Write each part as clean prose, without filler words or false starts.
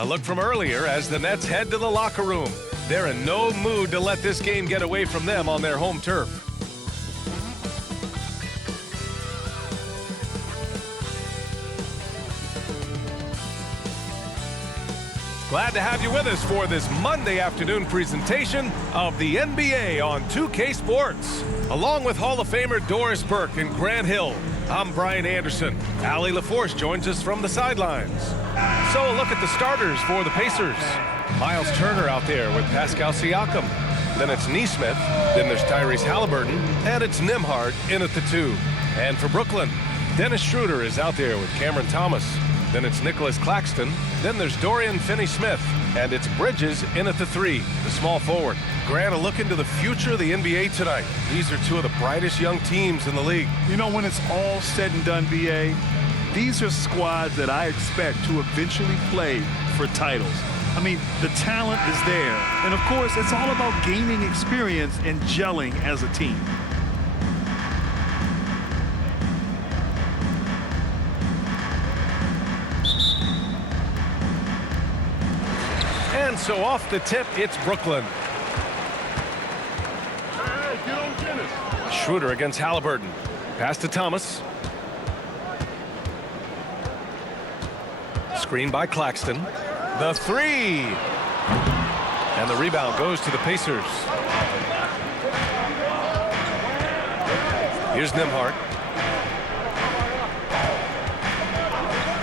A look from earlier as the Nets head to the locker room. They're in no mood to let this game get away from them on their home turf. Glad to have you with us for this Monday afternoon presentation of the NBA on 2K Sports. Along with Hall of Famer Doris Burke and Grant Hill, I'm Brian Anderson. Allie LaForce joins us from the sidelines. So a look at the starters for the Pacers. Miles Turner out there with Pascal Siakam. Then it's Nesmith. Then there's Tyrese Halliburton. And it's Nembhard in at the 2. And for Brooklyn, Dennis Schroeder is out there with Cameron Thomas. Then it's Nicholas Claxton. Then there's Dorian Finney-Smith. And it's Bridges in at the 3, the small forward. Grant, a look into the future of the NBA tonight. These are two of the brightest young teams in the league. You know, when it's all said and done, BA, these are squads that I expect to eventually play for titles. I mean, the talent is there. And, of course, it's all about gaining experience and gelling as a team. And so off the tip, it's Brooklyn. Schroeder against Halliburton. Pass to Thomas. Screen by Claxton. The 3. And the rebound goes to the Pacers. Here's Nembhard.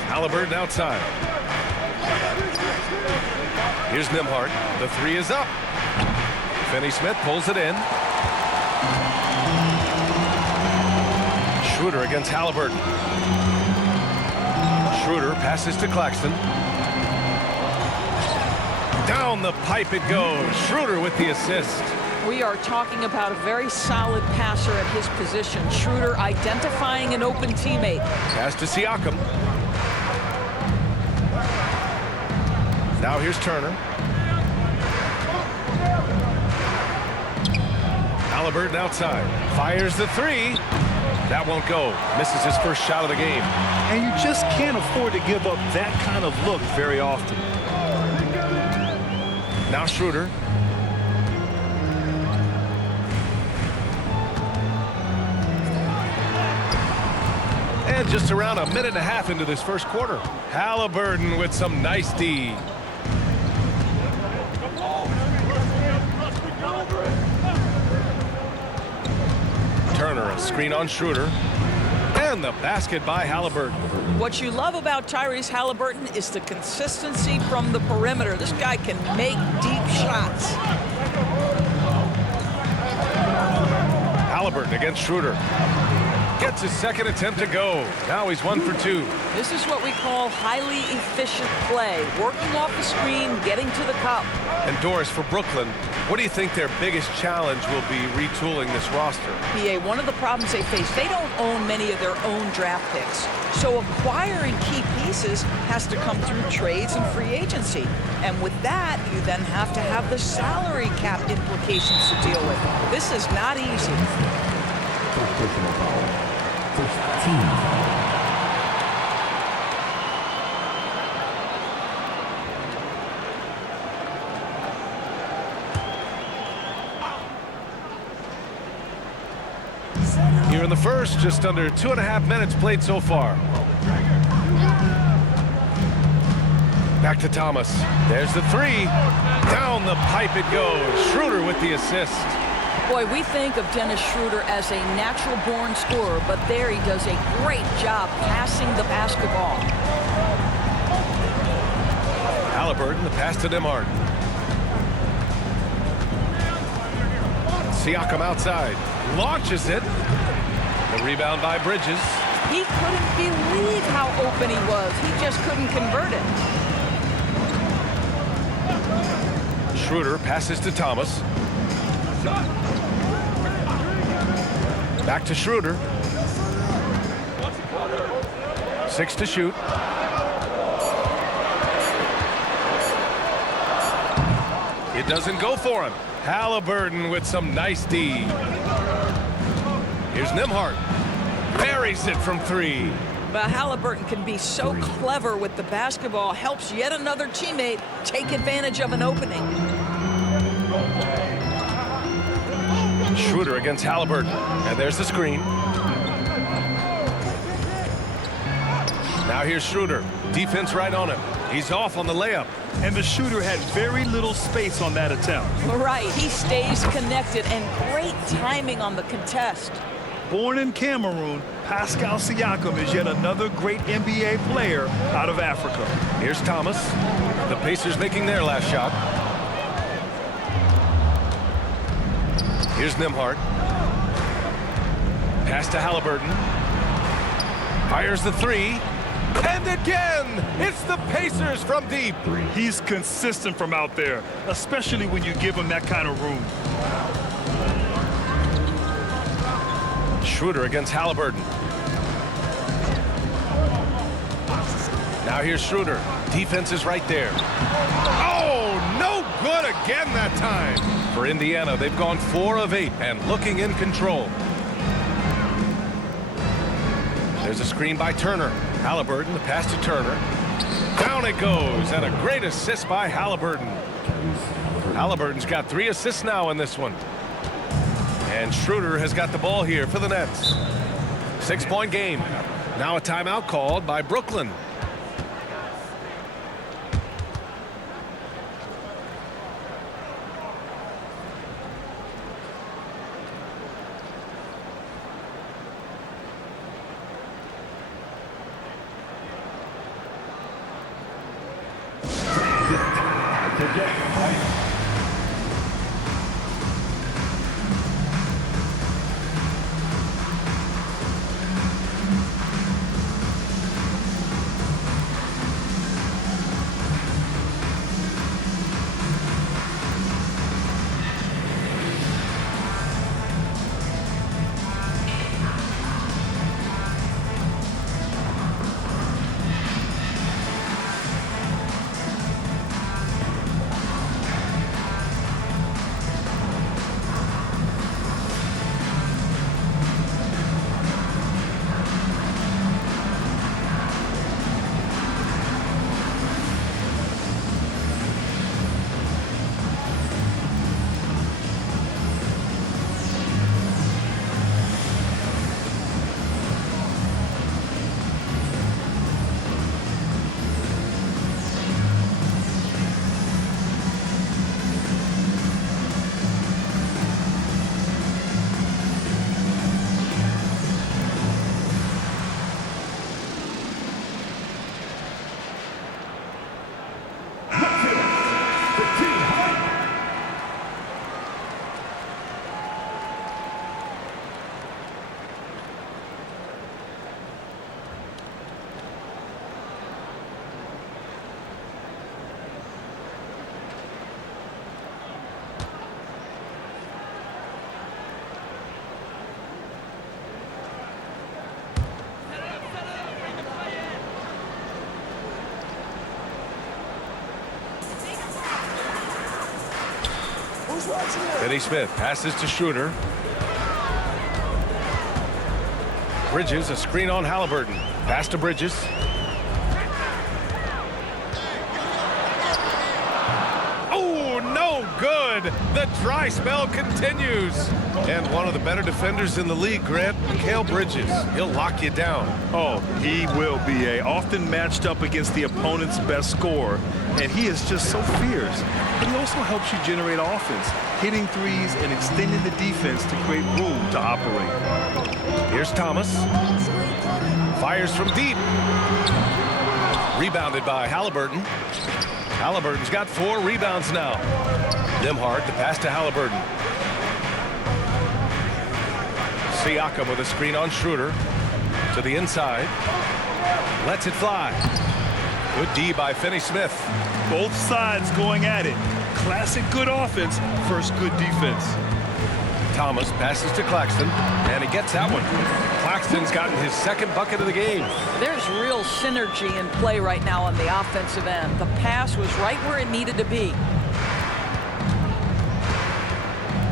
Halliburton outside. Here's Nembhard. The 3 is up. Finney-Smith pulls it in. Schroeder against Halliburton. Schroeder passes to Claxton. Down the pipe it goes. Schroeder with the assist. We are talking about a very solid passer at his position. Schroeder identifying an open teammate. Pass to Siakam. Now here's Turner. Halliburton outside. Fires the 3. That won't go. Misses his first shot of the game. And you just can't afford to give up that kind of look very often. Now Schroeder. And just around a minute and a half into this first quarter. Halliburton with some nice D. Turner, a screen on Schroeder. And the basket by Halliburton. What you love about Tyrese Halliburton is the consistency from the perimeter. This guy can make deep shots. Halliburton against Schroeder. Gets his second attempt to go. Now he's 1 for 2. This is what we call highly efficient play. Working off the screen, getting to the cup. And Doris, for Brooklyn, what do you think their biggest challenge will be retooling this roster? PA, one of the problems they face, they don't own many of their own draft picks. So acquiring key pieces has to come through trades and free agency. And with that, you then have to have the salary cap implications to deal with. This is not easy. Personal foul. First team. Here in the first, just under 2.5 minutes played so far. Back to Thomas. There's the 3. Down the pipe it goes. Schroeder with the assist. Boy, we think of Dennis Schroeder as a natural-born scorer, but there he does a great job passing the basketball. Halliburton, the pass to Nembhard. Siakam outside. Launches it. The rebound by Bridges. He couldn't believe how open he was. He just couldn't convert it. Schroeder passes to Thomas. Back to Schroeder. 6 to shoot. It doesn't go for him. Halliburton with some nice D. Here's Nembhard. Buries it from 3. Well, Halliburton can be so clever with the basketball, helps yet another teammate take advantage of an opening. Schroeder against Halliburton. And there's the screen. Now here's Schroeder. Defense right on him. He's off on the layup. And the shooter had very little space on that attempt. Right, he stays connected, and great timing on the contest. Born in Cameroon, Pascal Siakam is yet another great NBA player out of Africa. Here's Thomas. The Pacers making their last shot. Here's Nembhard. Pass to Halliburton. Fires the three. And again, it's the Pacers from deep. He's consistent from out there, especially when you give him that kind of room. Schroeder against Halliburton. Now here's Schroeder. Defense is right there. Oh, no good again that time. For Indiana, they've gone 4 of 8 and looking in control. There's a screen by Turner. Halliburton, the pass to Turner. Down it goes, and a great assist by Halliburton. Halliburton's got 3 assists now in this one. And Schroeder has got the ball here for the Nets. 6-point game. Now a timeout called by Brooklyn. Finney Smith passes to Schroeder. Bridges, a screen on Halliburton. Pass to Bridges. Oh, no good. The dry spell continues. And one of the better defenders in the league, Grant, Mikal Bridges. He'll lock you down. Oh, he will be often matched up against the opponent's best scorer. And he is just so fierce. But he also helps you generate offense, hitting threes and extending the defense to create room to operate. Here's Thomas. Fires from deep. Rebounded by Halliburton. Halliburton's got 4 rebounds now. Nembhard, the pass to Halliburton. Siakam with a screen on Schroeder. To the inside. Lets it fly. Good D by Finney Smith. Both sides going at it. Classic good offense, first good defense. Thomas passes to Claxton, and he gets that one. Claxton's gotten his 2nd bucket of the game. There's real synergy in play right now on the offensive end. The pass was right where it needed to be.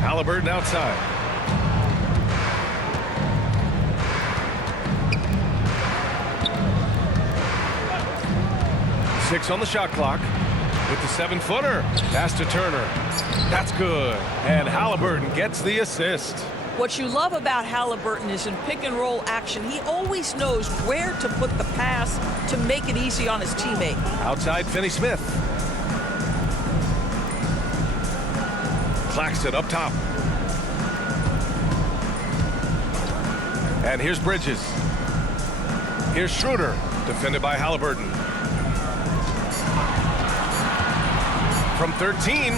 Halliburton outside. 6 on the shot clock. With the 7-footer. Pass to Turner. That's good. And Halliburton gets the assist. What you love about Halliburton is in pick and roll action, he always knows where to put the pass to make it easy on his teammate. Outside Finney-Smith. Claxton up top. And here's Bridges. Here's Schroeder, defended by Halliburton. From 13,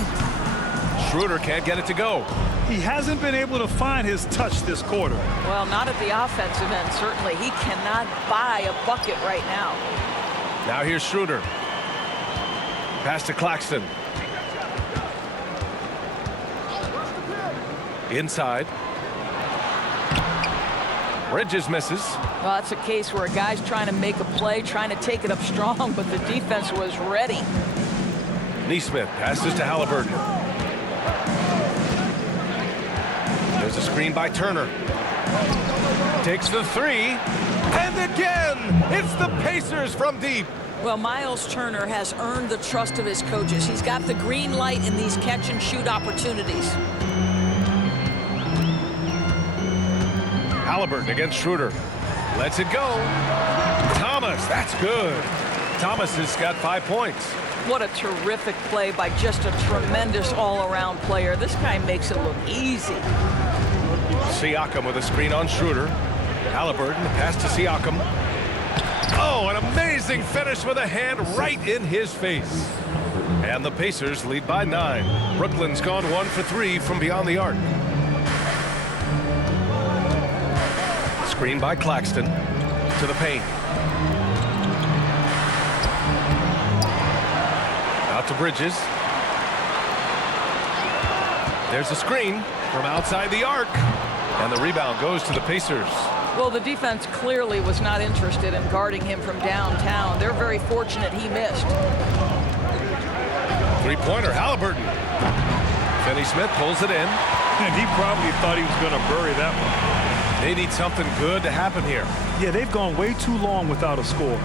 Schroeder can't get it to go. He hasn't been able to find his touch this quarter. Well, not at the offensive end, certainly. He cannot buy a bucket right now. Now here's Schroeder. Pass to Claxton. Inside. Bridges misses. Well, that's a case where a guy's trying to make a play, trying to take it up strong, but the defense was ready. Neesmith passes to Halliburton. There's a screen by Turner. Takes the 3. And again, it's the Pacers from deep. Well, Miles Turner has earned the trust of his coaches. He's got the green light in these catch-and-shoot opportunities. Halliburton against Schroeder. Lets it go. Thomas, that's good. Thomas has got 5 points. What a terrific play by just a tremendous all-around player. This guy makes it look easy. Siakam with a screen on Schroeder. Halliburton, the pass to Siakam. Oh, an amazing finish with a hand right in his face. And the Pacers lead by 9. Brooklyn's gone 1 for 3 from beyond the arc. Screen by Claxton to the paint. Out to Bridges. There's a screen from outside the arc. And the rebound goes to the Pacers. Well, the defense clearly was not interested in guarding him from downtown. They're very fortunate he missed. 3-pointer, Halliburton. Finney-Smith pulls it in. And he probably thought he was going to bury that one. They need something good to happen here. Yeah, they've gone way too long without a score.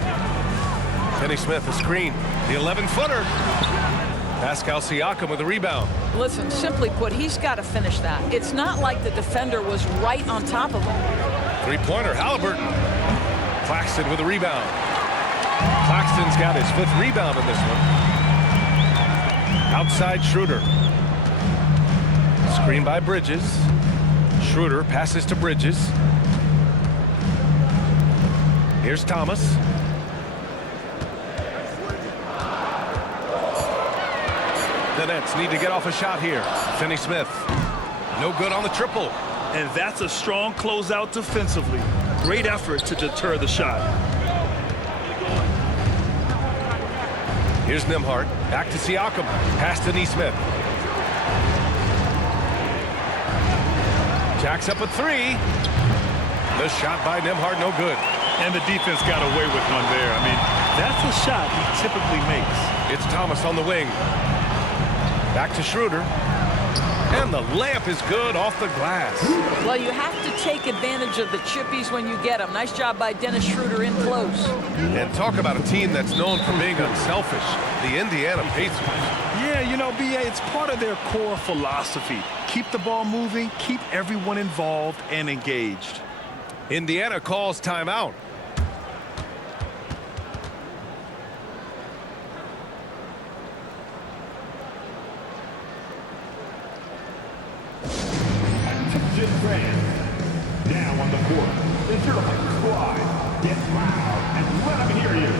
Finney-Smith, a screen. The 11-footer. Pascal Siakam with a rebound. Listen, simply put, he's got to finish that. It's not like the defender was right on top of him. 3-pointer, Halliburton. Claxton with a rebound. Claxton's got his 5th rebound in this one. Outside Schroeder. Screen by Bridges. Schroeder passes to Bridges. Here's Thomas. The Nets need to get off a shot here. Finney-Smith. No good on the triple. And that's a strong closeout defensively. Great effort to deter the shot. Here's Nembhard. Back to Siakam. Pass to Neesmith. Jacks up a 3. The shot by Nembhard, no good. And the defense got away with one there. I mean, that's a shot he typically makes. It's Thomas on the wing. Back to Schroeder. And the layup is good off the glass. Well, you have to take advantage of the chippies when you get them. Nice job by Dennis Schroeder in close. And talk about a team that's known for being unselfish. The Indiana Pacers. Yeah, you know, B.A., it's part of their core philosophy. Keep the ball moving, keep everyone involved and engaged. Indiana calls timeout. Now on the court, it's your squad. Get loud and let them hear you.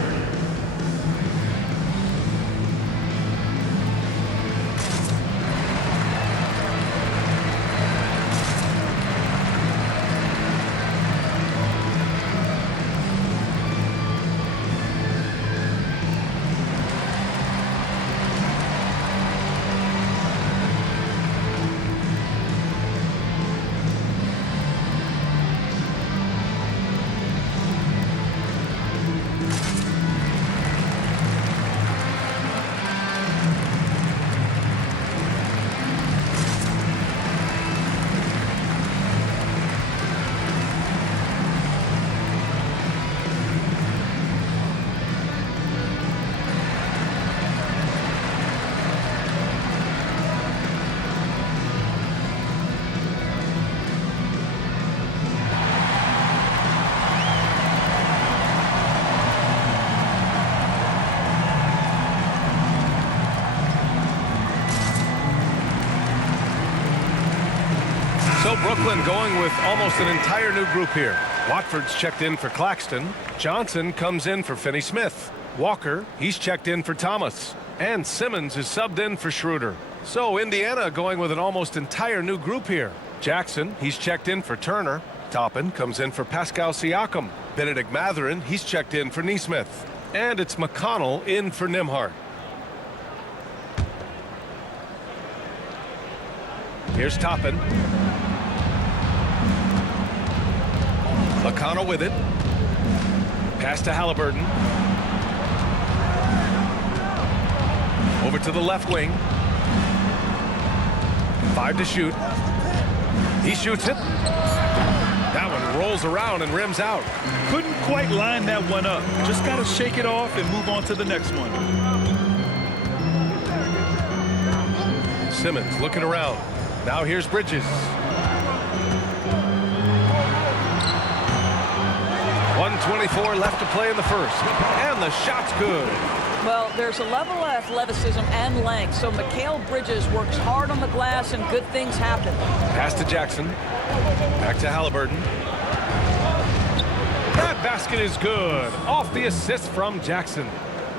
Brooklyn going with almost an entire new group here. Watford's checked in for Claxton. Johnson comes in for Finney-Smith. Walker, he's checked in for Thomas. And Simmons is subbed in for Schroeder. So Indiana going with an almost entire new group here. Jackson, he's checked in for Turner. Toppin comes in for Pascal Siakam. Benedict Mathurin, he's checked in for Nesmith. And it's McConnell in for Nembhard. Here's Toppin. McConnell with it. Pass to Halliburton. Over to the left wing. 5 to shoot. He shoots it. That one rolls around and rims out. Couldn't quite line that one up. Just got to shake it off and move on to the next one. Simmons looking around. Now here's Bridges. 1:24 left to play in the first. And the shot's good. Well, there's a level of athleticism and length, so Mikal Bridges works hard on the glass and good things happen. Pass to Jackson. Back to Halliburton. That basket is good. Off the assist from Jackson.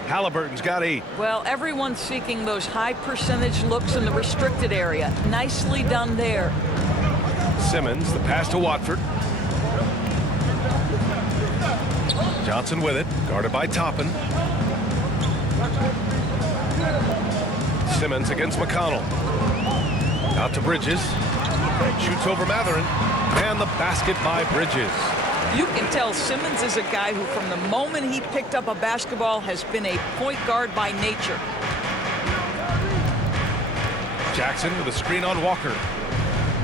Halliburton's got 8. Well, everyone's seeking those high percentage looks in the restricted area. Nicely done there. Simmons, the pass to Watford. Johnson with it, guarded by Toppin. Simmons against McConnell. Out to Bridges. Shoots over Mathurin. And the basket by Bridges. You can tell Simmons is a guy who, from the moment he picked up a basketball, has been a point guard by nature. Jackson with a screen on Walker.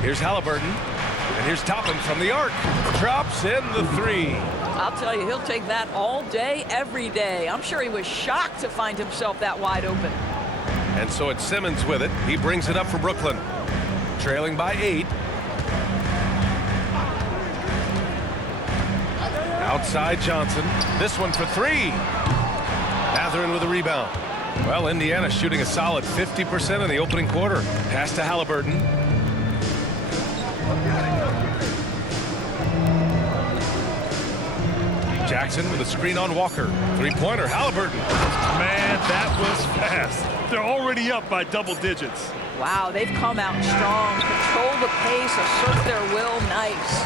Here's Halliburton. And here's Toppin from the arc. Drops in the 3. I'll tell you, he'll take that all day, every day. I'm sure he was shocked to find himself that wide open. And so it's Simmons with it. He brings it up for Brooklyn. Trailing by 8. Outside Johnson. This one for 3. Mathurin with a rebound. Well, Indiana shooting a solid 50% in the opening quarter. Pass to Halliburton. Jackson with a screen on Walker. 3-pointer, Halliburton. Man, that was fast. They're already up by double digits. Wow, they've come out strong. Control the pace, assert their will. Nice.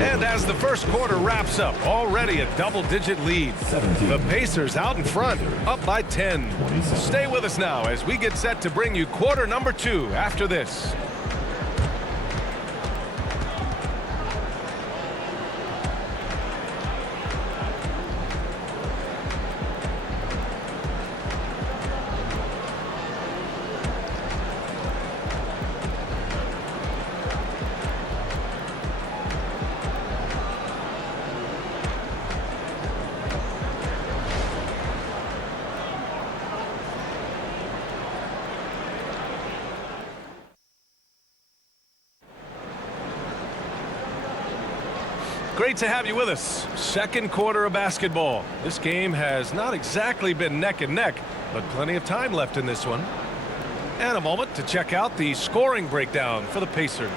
And as the first quarter wraps up, already a double-digit lead. The Pacers out in front, up by 10. Stay with us now as we get set to bring you quarter number 2 after this. Great to have you with us. Second quarter of basketball. This game has not exactly been neck and neck, but plenty of time left in this one. And a moment to check out the scoring breakdown for the Pacers.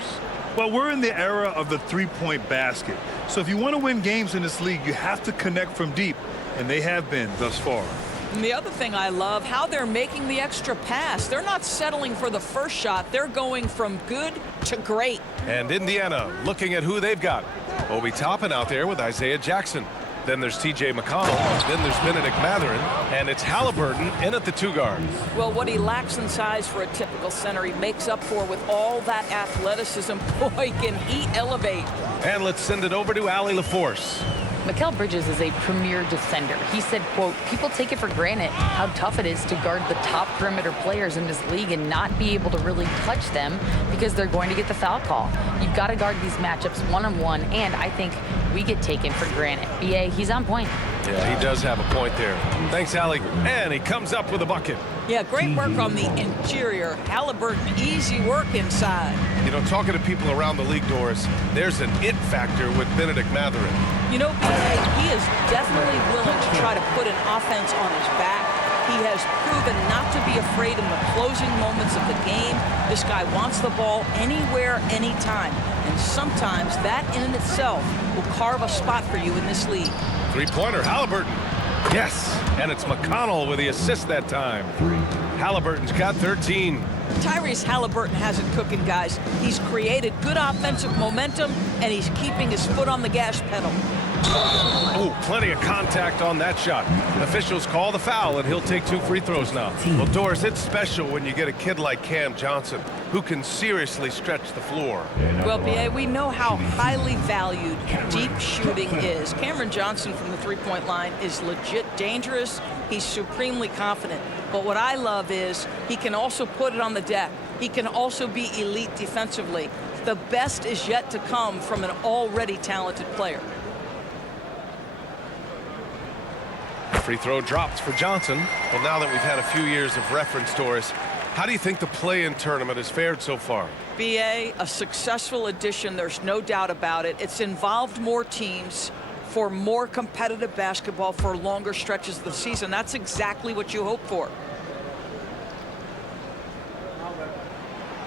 Well, we're in the era of the three-point basket. So if you want to win games in this league, you have to connect from deep, and they have been thus far. And the other thing I love, how they're making the extra pass. They're not settling for the first shot. They're going from good to great. And Indiana looking at who they've got. Obi Toppin out there with Isaiah Jackson. Then there's T.J. McConnell. Then there's Benedict Mathurin. And it's Halliburton in at the 2 guard. Well, what he lacks in size for a typical center, he makes up for with all that athleticism. Boy, can he elevate. And let's send it over to Allie LaForce. Mikal Bridges is a premier defender. He said, quote, people take it for granted how tough it is to guard the top perimeter players in this league and not be able to really touch them because they're going to get the foul call. You've got to guard these matchups one-on-one, and I think we get taken for granted. B.A., he's on point. Yeah, he does have a point there. Thanks, Allie. And he comes up with a bucket. Yeah, great work on the interior. Halliburton, easy work inside. You know, talking to people around the league, Doris, there's an it factor with Benedict Mathurin. You know, B.A., he is definitely willing to try to put an offense on his back. He has proven not to be afraid in the closing moments of the game. This guy wants the ball anywhere, anytime. And sometimes that in itself will carve a spot for you in this league. Three-pointer, Halliburton. Yes, and it's McConnell with the assist that time. Halliburton's got 13. Tyrese Halliburton has it cooking, guys. He's created good offensive momentum, and he's keeping his foot on the gas pedal. Oh, plenty of contact on that shot. Officials call the foul, and he'll take 2 free throws now. Well, Doris, it's special when you get a kid like Cam Johnson who can seriously stretch the floor. Well, B.A., we know how highly valued deep shooting is. Cameron Johnson from the three-point line is legit dangerous. He's supremely confident. But what I love is he can also put it on the deck. He can also be elite defensively. The best is yet to come from an already talented player. Free throw dropped for Johnson. Well, now that we've had a few years of reference, Doris, how do you think the play-in tournament has fared so far? B.A., a successful addition, there's no doubt about it. It's involved more teams for more competitive basketball for longer stretches of the season. That's exactly what you hope for.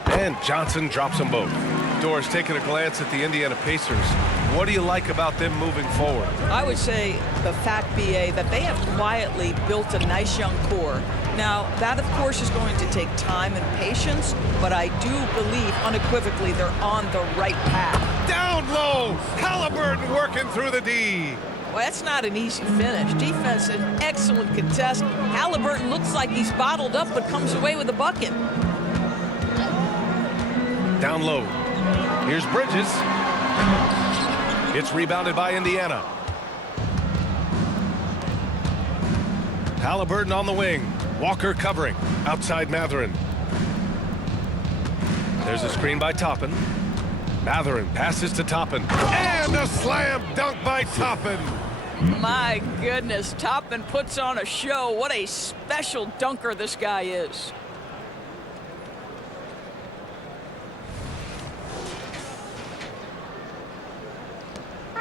And Johnson drops them both. Doris, taking a glance at the Indiana Pacers, what do you like about them moving forward? I would say the fact, B.A., that they have quietly built a nice young core. Now, that, of course, is going to take time and patience, but I do believe unequivocally they're on the right path. Down low, Halliburton working through the D. Well, that's not an easy finish. Defense, an excellent contest. Halliburton looks like he's bottled up, but comes away with a bucket. Down low. Here's Bridges. It's rebounded by Indiana. Halliburton on the wing. Walker covering. Outside Mathurin. There's a screen by Toppin. Mathurin passes to Toppin. And a slam dunk by Toppin. My goodness, Toppin puts on a show. What a special dunker this guy is.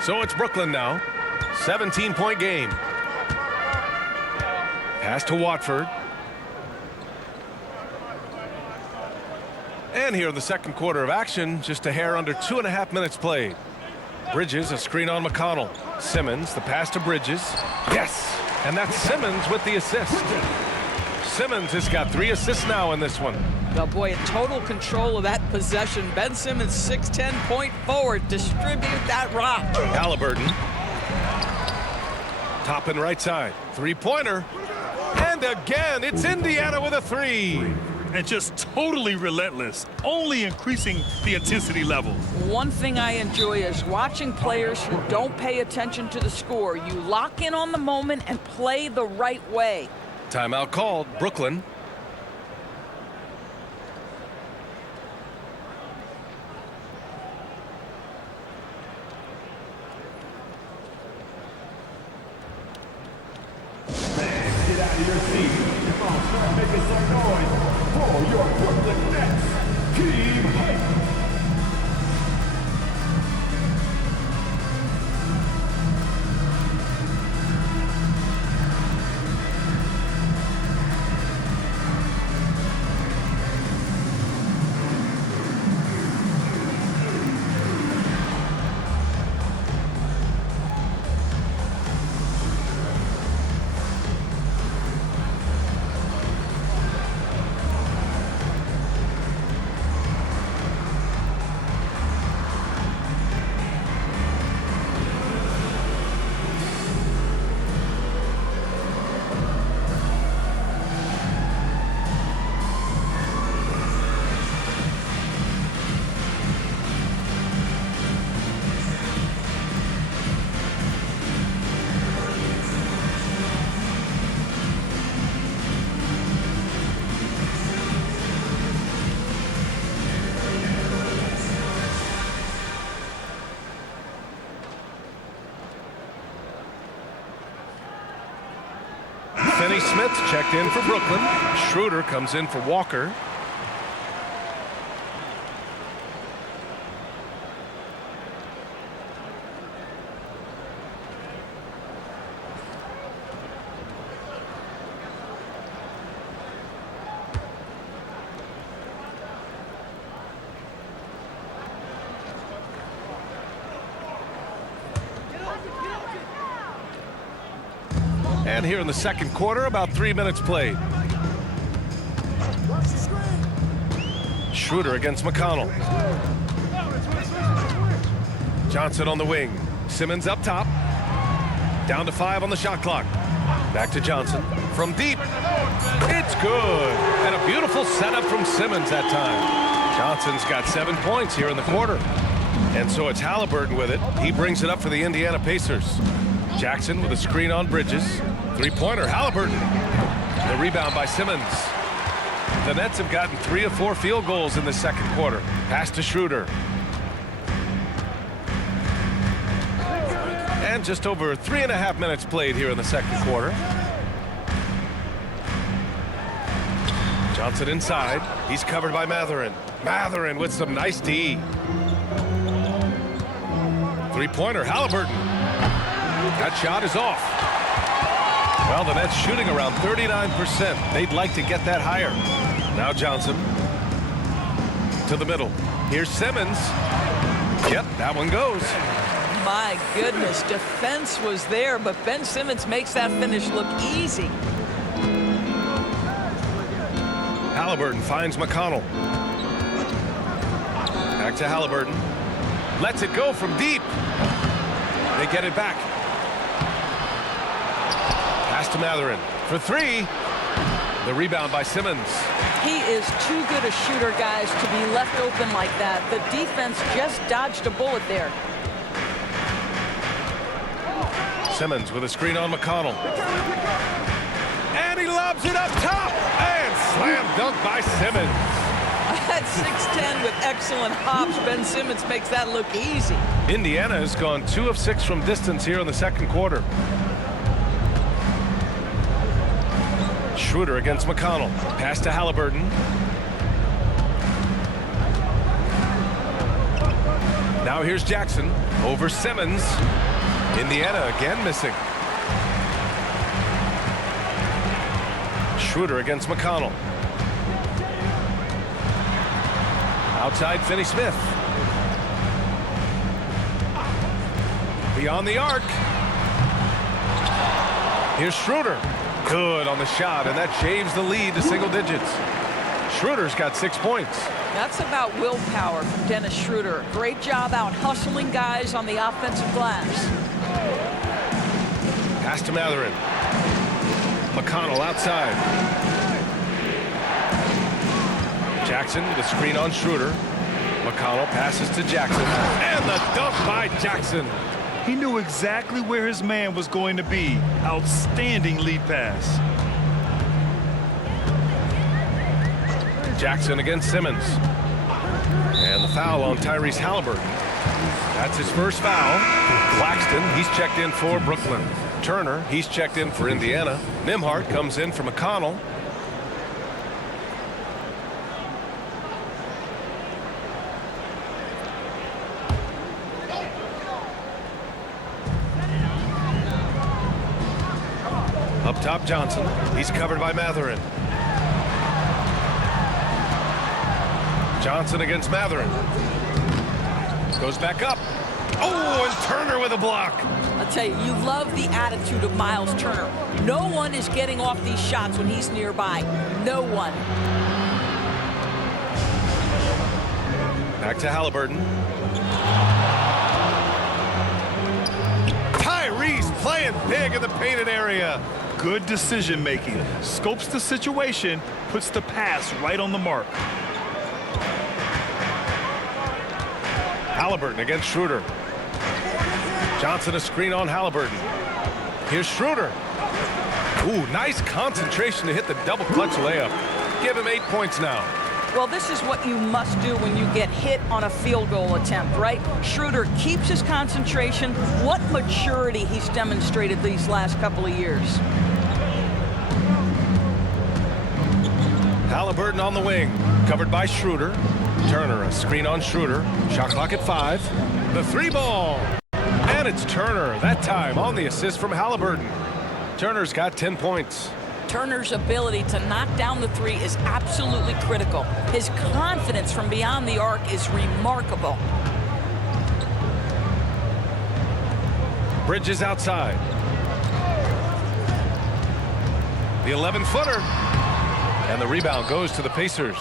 So it's Brooklyn now. 17-point game. Pass to Watford. And here in the second quarter of action, just a hair under 2.5 minutes played. Bridges, a screen on McConnell. Simmons, the pass to Bridges. Yes, and that's Simmons with the assist. Simmons has got 3 assists now in this one. Oh boy, in total control of that possession. Ben Simmons, 6'10" point forward. Distribute that rock. Halliburton. Toppin right side. Three-pointer. And again, it's Indiana with a 3. And just totally relentless, only increasing the intensity level. One thing I enjoy is watching players who don't pay attention to the score. You lock in on the moment and play the right way. Timeout called. Brooklyn. Get out of your seat. Come on, start making some noise for your Brooklyn Nets. Team Hype. Finney Smith checked in for Brooklyn. Schroeder comes in for Walker. And here in the second quarter, about 3 minutes played. Schroeder against McConnell. Johnson on the wing. Simmons up top. Down to 5 on the shot clock. Back to Johnson. From deep. It's good. And a beautiful setup from Simmons that time. Johnson's got 7 points here in the quarter. And so it's Haliburton with it. He brings it up for the Indiana Pacers. Jackson with a screen on Bridges. Three-pointer, Haliburton. The rebound by Simmons. The Nets have gotten 3 of 4 field goals in the second quarter. Pass to Schroeder. And just over 3.5 minutes played here in the second quarter. Johnson inside. He's covered by Mathurin. Mathurin with some nice D. Three-pointer, Haliburton. That shot is off. Well, the Nets shooting around 39%. They'd like to get that higher. Now Johnson to the middle. Here's Simmons. Yep, that one goes. My goodness, defense was there, but Ben Simmons makes that finish look easy. Haliburton finds McConnell. Back to Haliburton. Lets it go from deep. They get it back. Pass to Mathurin for 3. The rebound by Simmons. He is too good a shooter, guys, to be left open like that. The defense just dodged a bullet there. Simmons with a screen on McConnell. And he lobs it up top. And slam dunk by Simmons. At 6'10" with excellent hops, Ben Simmons makes that look easy. Indiana has gone 2 of 6 from distance here in the second quarter. Schroeder against McConnell. Pass to Haliburton. Now here's Jackson over Simmons. Indiana again missing. Schroeder against McConnell. Outside Finney-Smith. Beyond the arc. Here's Schroeder. Good on the shot, and that shaves the lead to single digits. Schroeder's got 6 points. That's about willpower from Dennis Schroeder. Great job out hustling guys on the offensive glass. Pass to Mathurin. McConnell outside. Jackson with a screen on Schroeder. McConnell passes to Jackson. And the dunk by Jackson. He knew exactly where his man was going to be. Outstanding lead pass. Jackson against Simmons. And the foul on Tyrese Haliburton. That's his first foul. Claxton, he's checked in for Brooklyn. Turner, he's checked in for Indiana. Nembhard comes in for McConnell. Up top, Johnson. He's covered by Mathurin. Johnson against Mathurin. Goes back up. Oh, and Turner with a block. I'll tell you, you love the attitude of Miles Turner. No one is getting off these shots when he's nearby. No one. Back to Haliburton. Tyrese playing big in the painted area. Good decision making. Scopes the situation, puts the pass right on the mark. Haliburton against Schroeder. Johnson a screen on Haliburton. Here's Schroeder. Ooh, nice concentration to hit the double clutch layup. Give him 8 points now. Well, this is what you must do when you get hit on a field goal attempt, right? Schroeder keeps his concentration. What maturity he's demonstrated these last couple of years. Haliburton on the wing, covered by Schroeder. Turner, a screen on Schroeder. Shot clock at 5. The 3 ball. And it's Turner, that time on the assist from Haliburton. Turner's got 10 points. Turner's ability to knock down the 3 is absolutely critical. His confidence from beyond the arc is remarkable. Bridges outside. The 11-footer. And the rebound goes to the Pacers.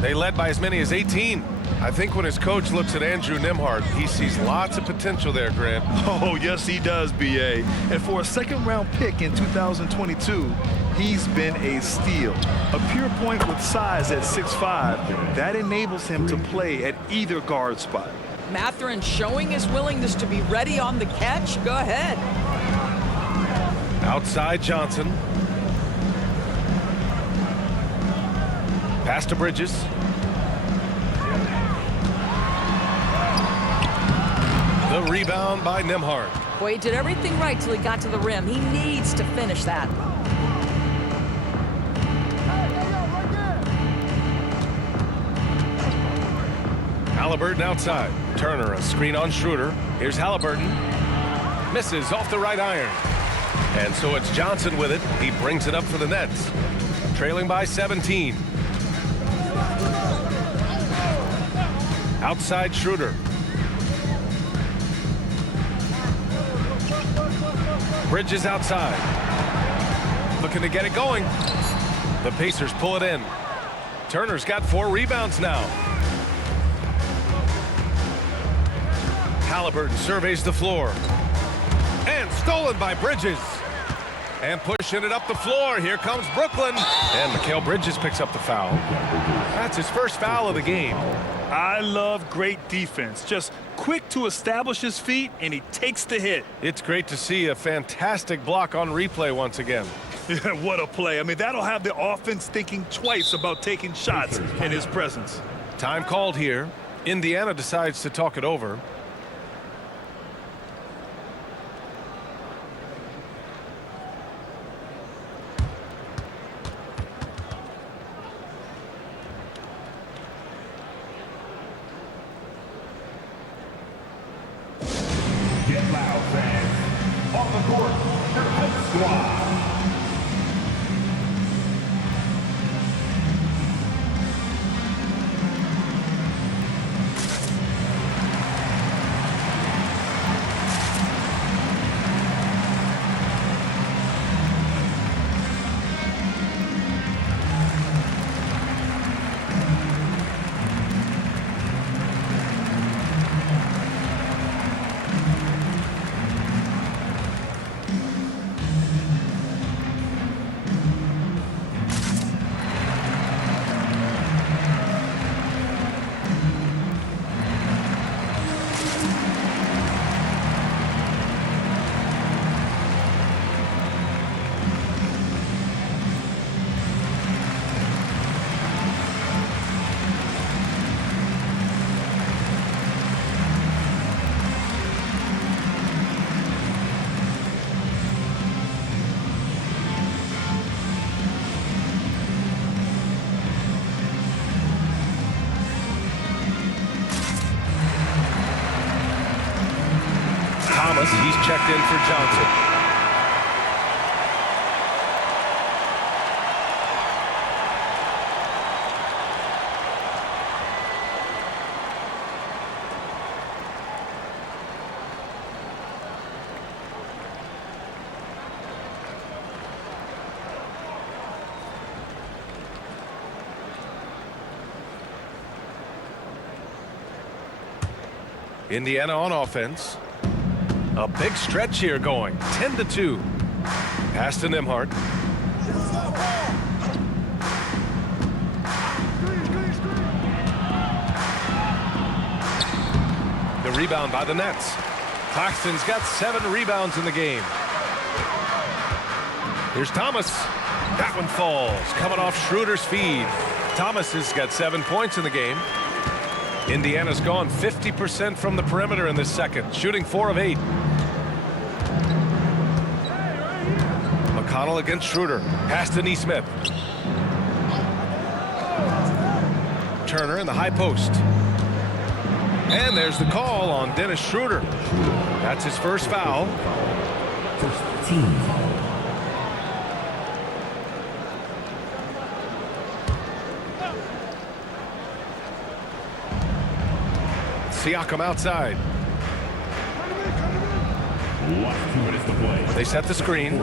They led by as many as 18. I think when his coach looks at Andrew Nembhard, he sees lots of potential there, Grant. Oh, yes, he does, B.A. And for a second-round pick in 2022, he's been a steal. A pure point with size at 6'5", that enables him to play at either guard spot. Mathurin showing his willingness to be ready on the catch. Go ahead. Outside Johnson. Pass to Bridges. The rebound by Nembhard. Boy, he did everything right till he got to the rim. He needs to finish that. Halliburton outside. Turner, a screen on Schroeder. Here's Halliburton. Misses off the right iron. And so it's Johnson with it. He brings it up for the Nets. Trailing by 17. Outside Schroeder. Bridges outside. Looking to get it going. The Pacers pull it in. Turner's got 4 rebounds now. Halliburton surveys the floor. And stolen by Bridges. And pushing it up the floor. Here comes Brooklyn. And Mikal Bridges picks up the foul. That's his first foul of the game. I love great defense. Just quick to establish his feet, and he takes the hit. It's great to see a fantastic block on replay once again. What a play. I mean, that'll have the offense thinking twice about taking shots in his presence. Time called here. Indiana decides to talk it over. Get loud, fans. On the court, your head squad. Thomas, he's checked in for Johnson. Indiana on offense. A big stretch here going. 10-2. Pass to Nembhard. The rebound by the Nets. Claxton's got 7 rebounds in the game. Here's Thomas. That one falls. Coming off Schroeder's feed. Thomas has got 7 points in the game. Indiana's gone 50% from the perimeter in this second, shooting 4 of 8. McConnell against Schroeder. Pass to Nesmith. Turner in the high post. And there's the call on Dennis Schroeder. That's his first foul. First team foul. Siakam outside. 2 minutes to play. They set the screen.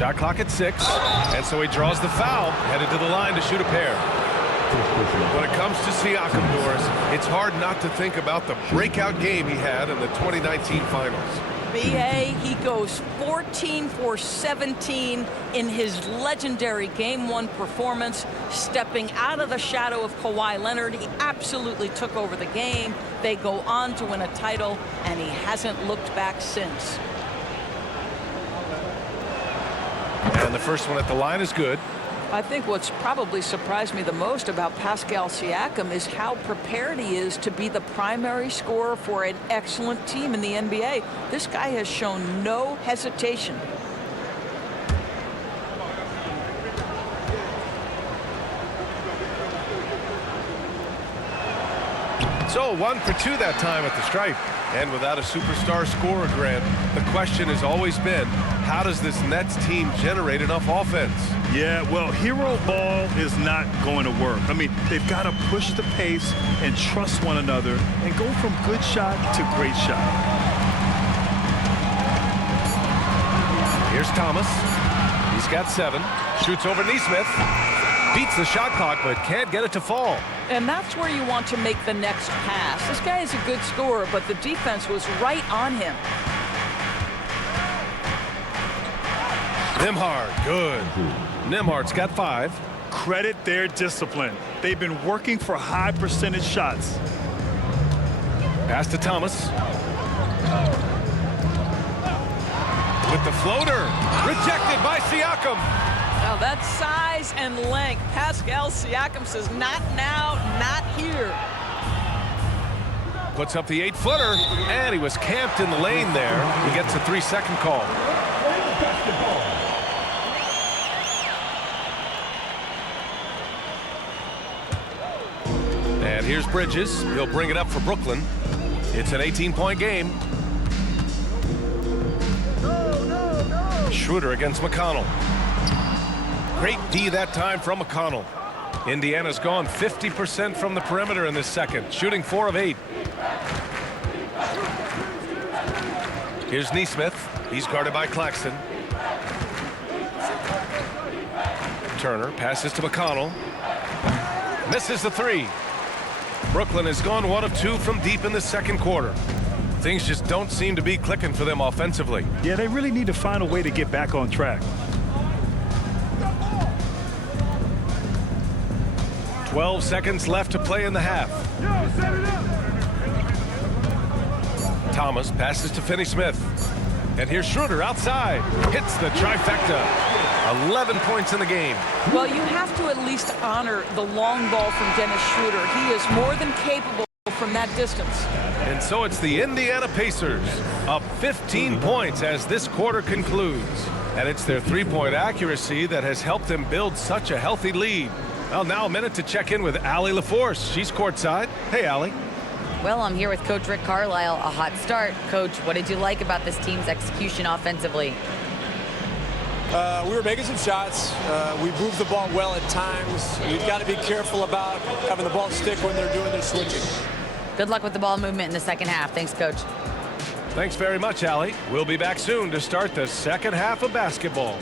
Shot clock at 6, and so he draws the foul, headed to the line to shoot a pair. When it comes to Siakam, Doris, it's hard not to think about the breakout game he had in the 2019 finals. BA, he goes 14 for 17 in his legendary Game 1 performance, stepping out of the shadow of Kawhi Leonard. He absolutely took over the game. They go on to win a title, and he hasn't looked back since. And the first one at the line is good. I think what's probably surprised me the most about Pascal Siakam is how prepared he is to be the primary scorer for an excellent team in the NBA. This guy has shown no hesitation. So 1 for 2 that time at the stripe. And without a superstar scorer, Grant, the question has always been, how does this Nets team generate enough offense? Yeah, well, hero ball is not going to work. I mean, they've got to push the pace and trust one another and go from good shot to great shot. Here's Thomas. He's got 7. Shoots over Nesmith. Beats the shot clock, but can't get it to fall. And that's where you want to make the next pass. This guy is a good scorer, but the defense was right on him. Nembhard, good. Nembhard's got 5. Credit their discipline. They've been working for high percentage shots. Pass to Thomas. With the floater. Rejected by Siakam. Now that's size and length. Pascal Siakam says, not now, not here. Puts up the 8-footer, and he was camped in the lane there. He gets a 3-second call. And here's Bridges. He'll bring it up for Brooklyn. It's an 18-point game. Schroeder against McConnell. Great D that time from McConnell. Indiana's gone 50% from the perimeter in this second, shooting 4 of 8. Here's Nesmith. He's guarded by Claxton. Turner passes to McConnell. Misses the 3. Brooklyn has gone 1 of 2 from deep in the second quarter. Things just don't seem to be clicking for them offensively. Yeah, they really need to find a way to get back on track. 12 seconds left to play in the half. Thomas passes to Finney-Smith. And here's Schroeder outside. Hits the trifecta. 11 points in the game. Well, you have to at least honor the long ball from Dennis Schroeder. He is more than capable from that distance. And so it's the Indiana Pacers up 15 points as this quarter concludes. And it's their three-point accuracy that has helped them build such a healthy lead. Well, now a minute to check in with Allie LaForce. She's courtside. Hey, Allie. Well, I'm here with Coach Rick Carlisle. A hot start. Coach, what did you like about this team's execution offensively? We were making some shots. We moved the ball well at times. We've got to be careful about having the ball stick when they're doing their switching. Good luck with the ball movement in the second half. Thanks, Coach. Thanks very much, Allie. We'll be back soon to start the second half of basketball.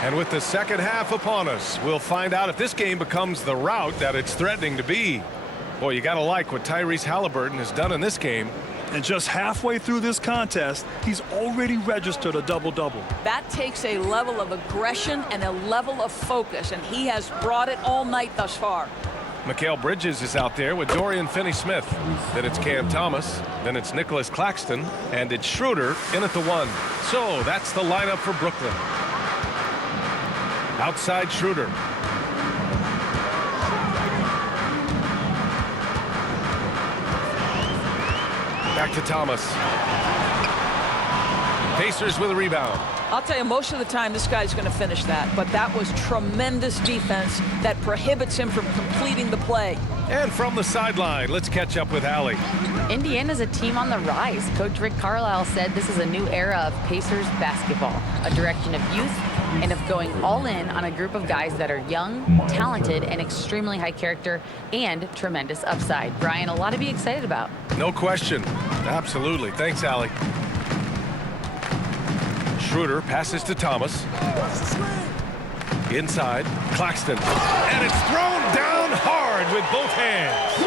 And with the second half upon us, we'll find out if this game becomes the rout that it's threatening to be. Boy, you got to like what Tyrese Halliburton has done in this game. And just halfway through this contest, he's already registered a double-double. That takes a level of aggression and a level of focus, and he has brought it all night thus far. Mikal Bridges is out there with Dorian Finney-Smith. Then it's Cam Thomas. Then it's Nicholas Claxton. And it's Schroeder in at the 1. So that's the lineup for Brooklyn. Outside Schroeder. Back to Thomas. Pacers with a rebound. I'll tell you, most of the time this guy's going to finish that, but that was tremendous defense that prohibits him from completing the play. And from the sideline, let's catch up with Allie. Indiana's a team on the rise. Coach Rick Carlisle said this is a new era of Pacers basketball, a direction of youth and of going all in on a group of guys that are young, talented, and extremely high character and tremendous upside. Brian, a lot to be excited about. No question. Absolutely. Thanks, Allie. Schroeder passes to Thomas. Inside, Claxton. And it's thrown down hard with both hands.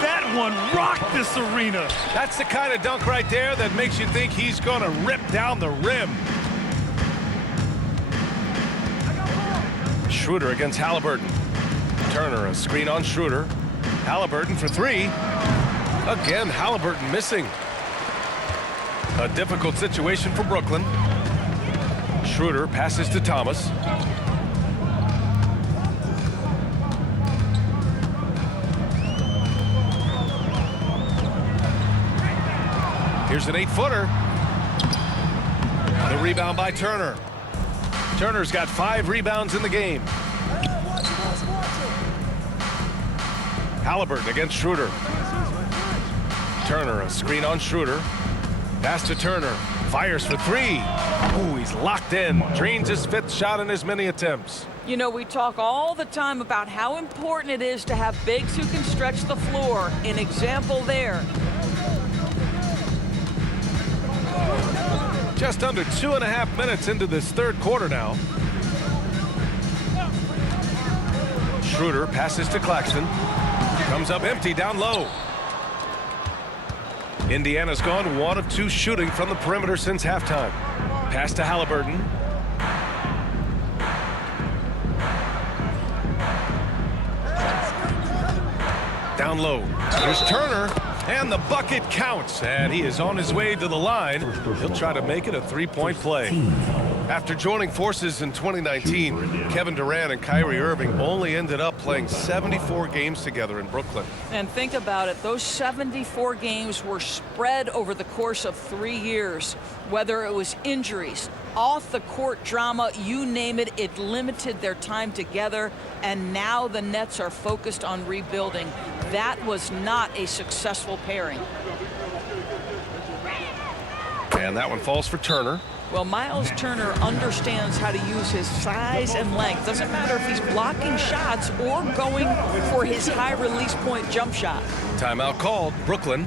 That one rocked this arena. That's the kind of dunk right there that makes you think he's going to rip down the rim. Schroeder against Halliburton. Turner, a screen on Schroeder. Halliburton for 3. Again, Halliburton missing. A difficult situation for Brooklyn. Schroeder passes to Thomas. Here's an 8-footer. The rebound by Turner. Turner's got 5 rebounds in the game. Halliburton against Schroeder. Turner, a screen on Schroeder. Pass to Turner. Fires for 3. Ooh, he's locked in. Drains his 5th shot in as many attempts. You know, we talk all the time about how important it is to have bigs who can stretch the floor. An example there. Just under 2.5 minutes into this 3rd quarter now. Schroeder passes to Claxton. Comes up empty down low. Indiana's gone 1 of 2 shooting from the perimeter since halftime. Pass to Halliburton. Down low. Here's Turner. And the bucket counts. And he is on his way to the line. He'll try to make it a 3-point play. After joining forces in 2019, Kevin Durant and Kyrie Irving only ended up playing 74 games together in Brooklyn. And think about it, those 74 games were spread over the course of 3 years. Whether it was injuries, off-the-court drama, you name it, it limited their time together. And now the Nets are focused on rebuilding. That was not a successful pairing. And that one falls for Turner. Well, Miles Turner understands how to use his size and length. Doesn't matter if he's blocking shots or going for his high release point jump shot. Timeout called. Brooklyn.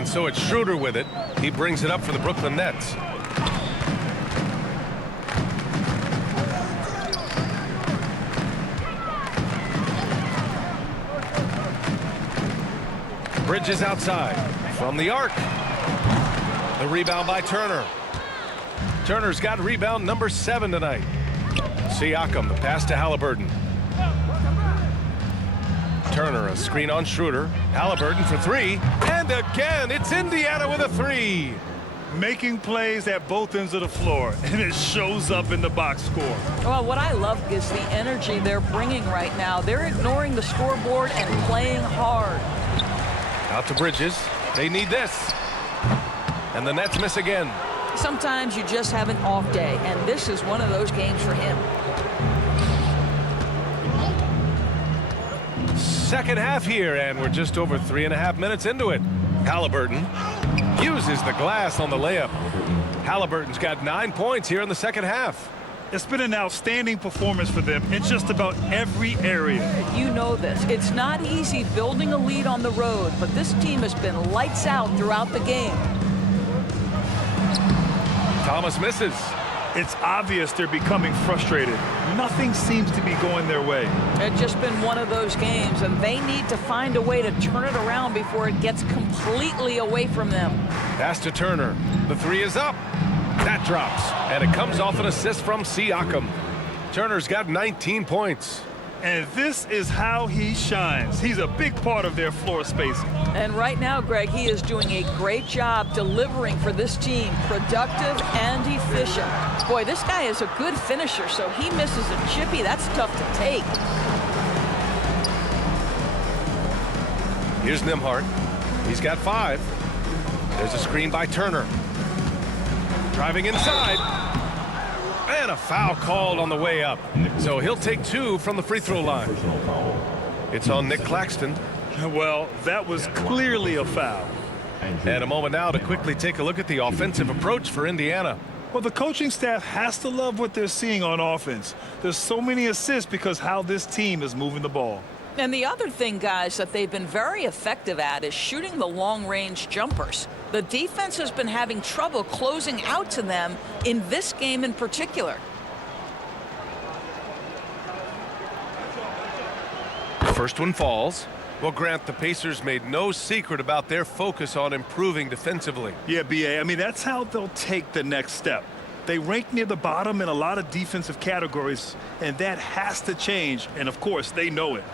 And so it's Schroeder with it. He brings it up for the Brooklyn Nets. Bridges outside from the arc. The rebound by Turner. Turner's got rebound number 7 tonight. Siakam, the pass to Halliburton. Turner, a screen on Schroeder. Halliburton for 3. And again, it's Indiana with a 3. Making plays at both ends of the floor, and it shows up in the box score. Well, what I love is the energy they're bringing right now. They're ignoring the scoreboard and playing hard. Out to Bridges. They need this. And the Nets miss again. Sometimes you just have an off day, and this is one of those games for him. Second half here, and we're just over 3.5 minutes into it. Halliburton uses the glass on the layup. Halliburton's got 9 points here in the second half. It's been an outstanding performance for them in just about every area. You know this. It's not easy building a lead on the road, but this team has been lights out throughout the game. Thomas misses. It's obvious they're becoming frustrated. Nothing seems to be going their way. It's just been one of those games, and they need to find a way to turn it around before it gets completely away from them. Pass to Turner. The 3 is up. That drops, and it comes off an assist from Siakam. Turner's got 19 points. And this is how he shines. He's a big part of their floor spacing. And right now, Greg, he is doing a great job delivering for this team, productive and efficient. Boy, this guy is a good finisher, so he misses a chippy. That's tough to take. Here's Nembhard. He's got 5. There's a screen by Turner. Driving inside. And a foul called on the way up. So he'll take 2 from the free throw line. It's on Nick Claxton. Well, that was clearly a foul. And a moment now to quickly take a look at the offensive approach for Indiana. Well, the coaching staff has to love what they're seeing on offense. There's so many assists because how this team is moving the ball. And the other thing, guys, that they've been very effective at is shooting the long-range jumpers. The defense has been having trouble closing out to them in this game in particular. First one falls. Well, Grant, the Pacers made no secret about their focus on improving defensively. Yeah, B.A., I mean, that's how they'll take the next step. They rank near the bottom in a lot of defensive categories, and that has to change, and of course, they know it.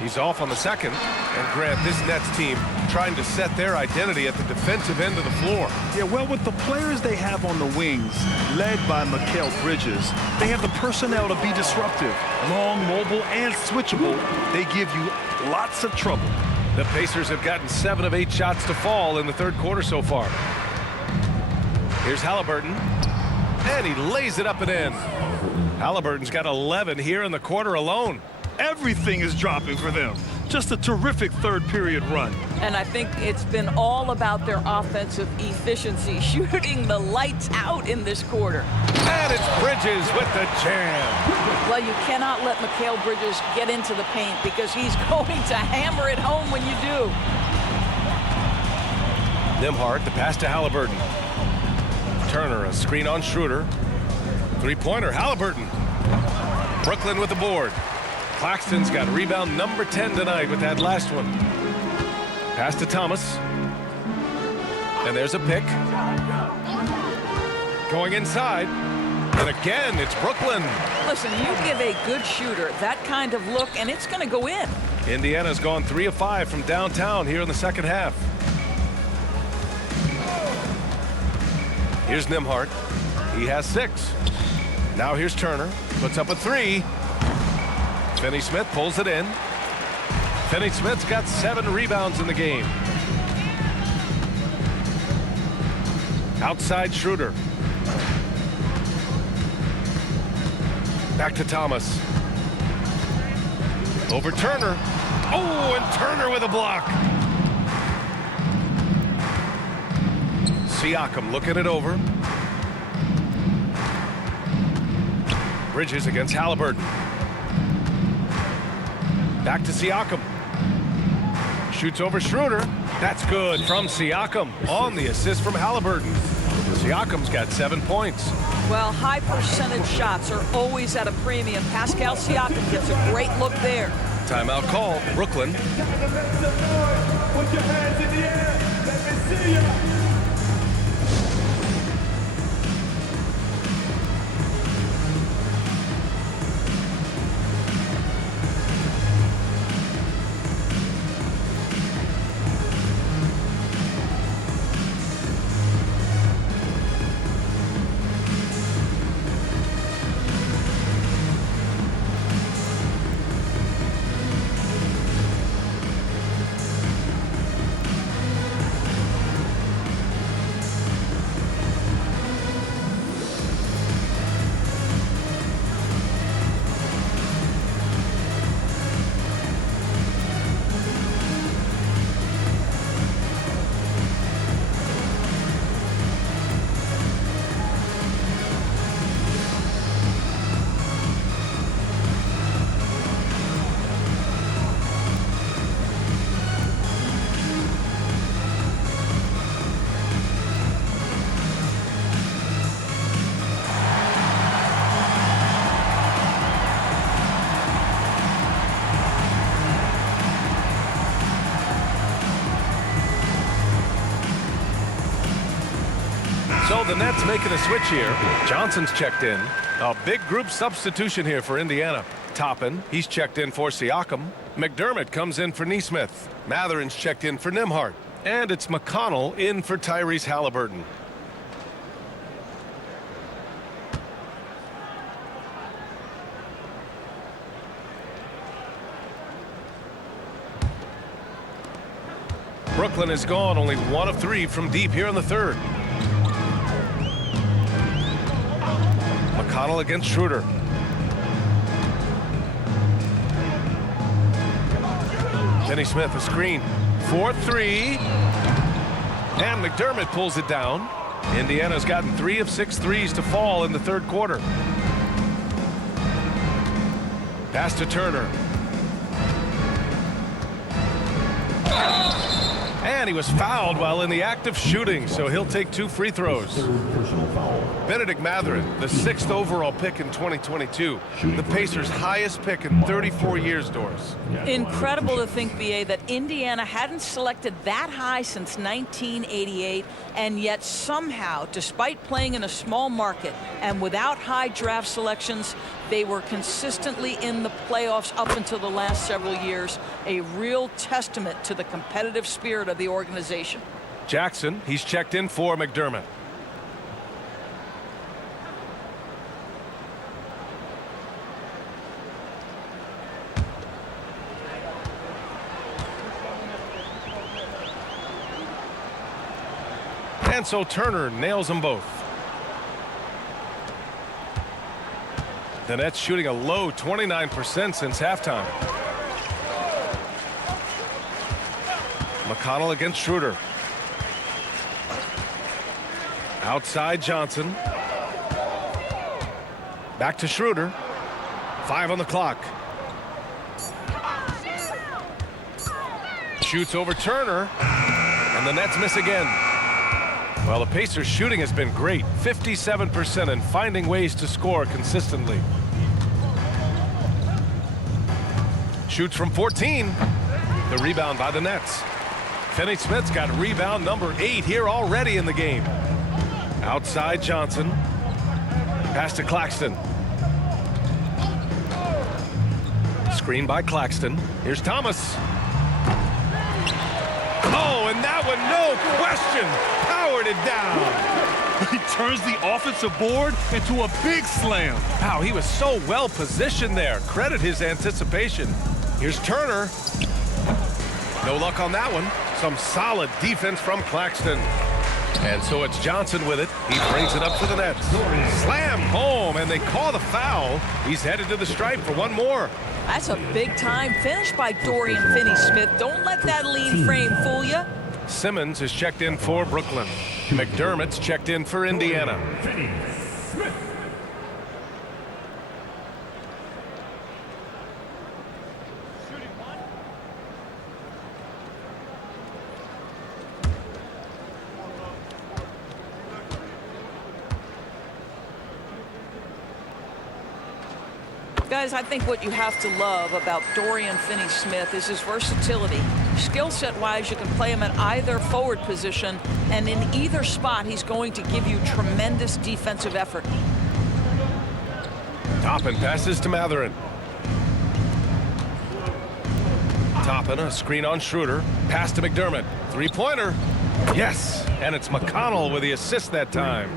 He's off on the second. And Grant, this Nets team trying to set their identity at the defensive end of the floor. Yeah, well, with the players they have on the wings, led by Mikal Bridges, they have the personnel to be disruptive. Long, mobile, and switchable. They give you lots of trouble. The Pacers have gotten 7 of 8 shots to fall in the third quarter so far. Here's Halliburton. And he lays it up and in. Halliburton's got 11 here in the quarter alone. Everything is dropping for them. Just a terrific third period run. And I think it's been all about their offensive efficiency, shooting the lights out in this quarter. And it's Bridges with the jam. Well, you cannot let Mikal Bridges get into the paint because he's going to hammer it home when you do. Nembhard, the pass to Halliburton. Turner, a screen on Schroeder. Three-pointer, Halliburton. Brooklyn with the board. Claxton's got rebound number 10 tonight with that last one. Pass to Thomas. And there's a pick. Going inside. And again, it's Brooklyn. Listen, you give a good shooter that kind of look, and it's going to go in. Indiana's gone 3 of 5 from downtown here in the second half. Here's Nembhard. He has 6. Now here's Turner. Puts up a 3. Finney-Smith pulls it in. Finney-Smith's got 7 rebounds in the game. Outside Schroeder. Back to Thomas. Over Turner. Oh, and Turner with a block. Siakam looking it over. Bridges against Halliburton. Back to Siakam. Shoots over Schroeder. That's good from Siakam on the assist from Halliburton. Siakam's got 7 points. Well, high percentage shots are always at a premium. Pascal Siakam gets a great look there. Timeout call, Brooklyn. Put your hands in the air. Let me see ya. So the Nets making a switch here. Johnson's checked in. A big group substitution here for Indiana. Toppin, he's checked in for Siakam. McDermott comes in for Nesmith. Matherin's checked in for Nembhard. And it's McConnell in for Tyrese Halliburton. Brooklyn is gone, only 1 of 3 from deep here in the third. McConnell against Schroeder. Kenny Smith a screen. 4-3. And McDermott pulls it down. Indiana's gotten 3 of 6 threes to fall in the third quarter. Pass to Turner. And he was fouled while in the act of shooting, so he'll take 2 free throws. Benedict Mathurin, the 6th overall pick in 2022. The Pacers' highest pick in 34 years, Doris. Incredible to think, BA, that Indiana hadn't selected that high since 1988, and yet somehow, despite playing in a small market and without high draft selections, they were consistently in the playoffs up until the last several years. A real testament to the competitive spirit of the organization. Jackson, he's checked in for McDermott. And so Turner nails them both. The Nets shooting a low 29% since halftime. McConnell against Schroeder. Outside Johnson. Back to Schroeder. 5 on the clock. Shoots over Turner. And the Nets miss again. Well, the Pacers' shooting has been great. 57% and finding ways to score consistently. Shoots from 14. The rebound by the Nets. Finney Smith's got rebound number 8 here already in the game. Outside Johnson. Pass to Claxton. Screen by Claxton. Here's Thomas. Oh, and that one, no question, powered it down. He turns the offensive board into a big slam. Wow, he was so well positioned there. Credit his anticipation. Here's Turner. No luck on that one. Some solid defense from Claxton. And so it's Johnson with it. He brings it up to the Nets. Slam home, and they call the foul. He's headed to the stripe for one more. That's a big-time finish by Dorian Finney-Smith. Don't let that lead frame fool you. Simmons is checked in for Brooklyn. McDermott's checked in for Indiana. Finney Smith. Guys, I think what you have to love about Dorian Finney-Smith is his versatility. Skill set-wise, you can play him at either forward position, and in either spot, he's going to give you tremendous defensive effort. Toppin passes to Mathurin. Toppin, a screen on Schroeder. Pass to McDermott. Three-pointer. Yes, and it's McConnell with the assist that time.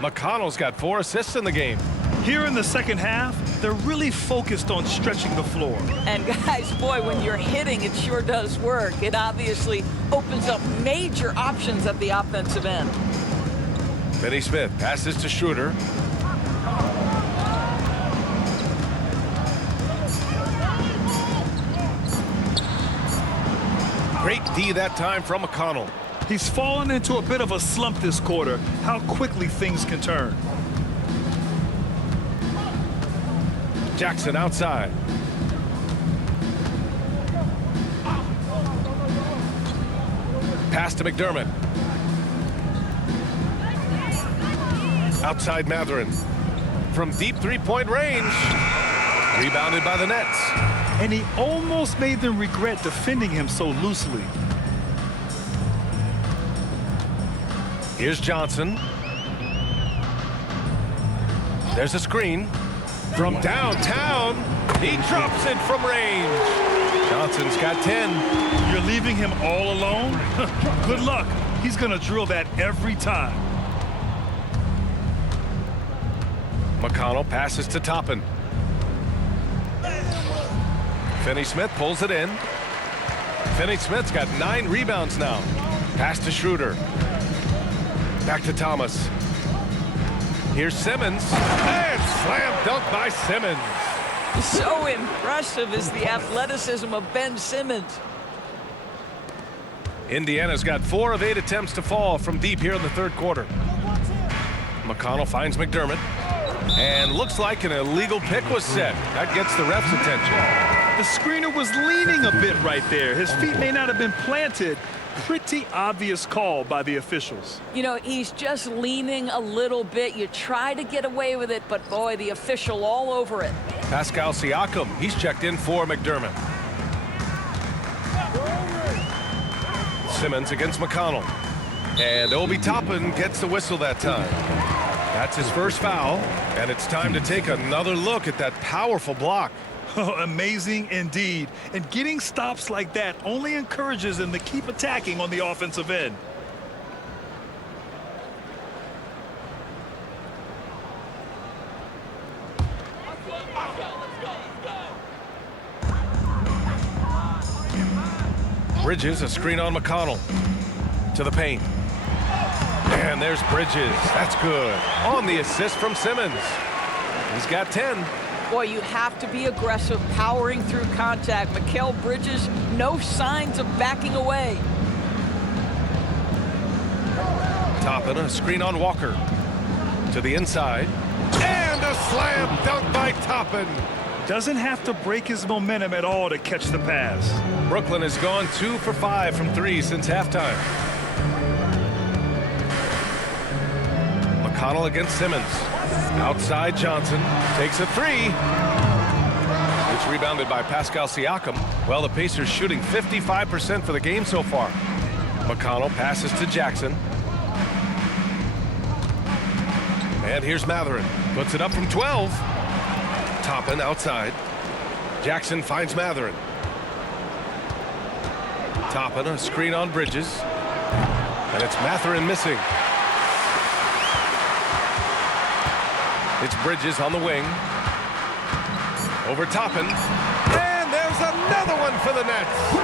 McConnell's got 4 assists in the game. Here in the second half, they're really focused on stretching the floor. And guys, boy, when you're hitting, it sure does work. It obviously opens up major options at the offensive end. Finney-Smith passes to Schroeder. Great D that time from McConnell. He's fallen into a bit of a slump this quarter. How quickly things can turn. Jackson outside. Pass to McDermott. Outside Mathurin. From deep three-point range. Rebounded by the Nets. And he almost made them regret defending him so loosely. Here's Johnson. There's a screen. From downtown, he drops it from range. Johnson's got 10. You're leaving him all alone? Good luck. He's going to drill that every time. McConnell passes to Toppin. Finney-Smith pulls it in. Finney-Smith's got 9 rebounds now. Pass to Schroeder. Back to Thomas. Here's Simmons. And slam dunk by Simmons. So impressive is the athleticism of Ben Simmons. Indiana's got 4 of 8 attempts to fall from deep here in the third quarter. McConnell finds McDermott. And looks like an illegal pick was set. That gets the ref's attention. The screener was leaning a bit right there. His feet may not have been planted. Pretty obvious call by the officials. You know, he's just leaning a little bit. You try to get away with it, but boy, the official all over it. Pascal Siakam, he's checked in for McDermott. Simmons against McConnell. And Obi Toppin gets the whistle that time. That's his first foul, and it's time to take another look at that powerful block. Oh, amazing indeed. And getting stops like that only encourages them to keep attacking on the offensive end. Bridges, a screen on McConnell. To the paint. And there's Bridges. That's good. On the assist from Simmons. He's got 10. Boy, you have to be aggressive, powering through contact. Mikal Bridges, no signs of backing away. Toppin, a screen on Walker. To the inside. And a slam dunk by Toppin. Doesn't have to break his momentum at all to catch the pass. Brooklyn has gone 2 for 5 from 3 since halftime. McConnell against Simmons. Outside Johnson. Takes a 3. It's rebounded by Pascal Siakam. Well, the Pacers shooting 55% for the game so far. McConnell passes to Jackson. And here's Mathurin. Puts it up from 12. Toppin outside. Jackson finds Mathurin. Toppin, a screen on Bridges. And it's Mathurin missing. It's Bridges on the wing. Over Toppin. And there's another one for the Nets.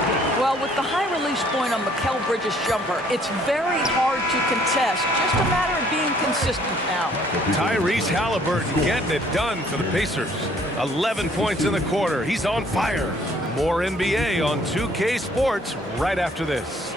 Well, with the high release point on Mikal Bridges' jumper, it's very hard to contest. Just a matter of being consistent now. Tyrese Halliburton getting it done for the Pacers. 11 points in the quarter. He's on fire. More NBA on 2K Sports right after this.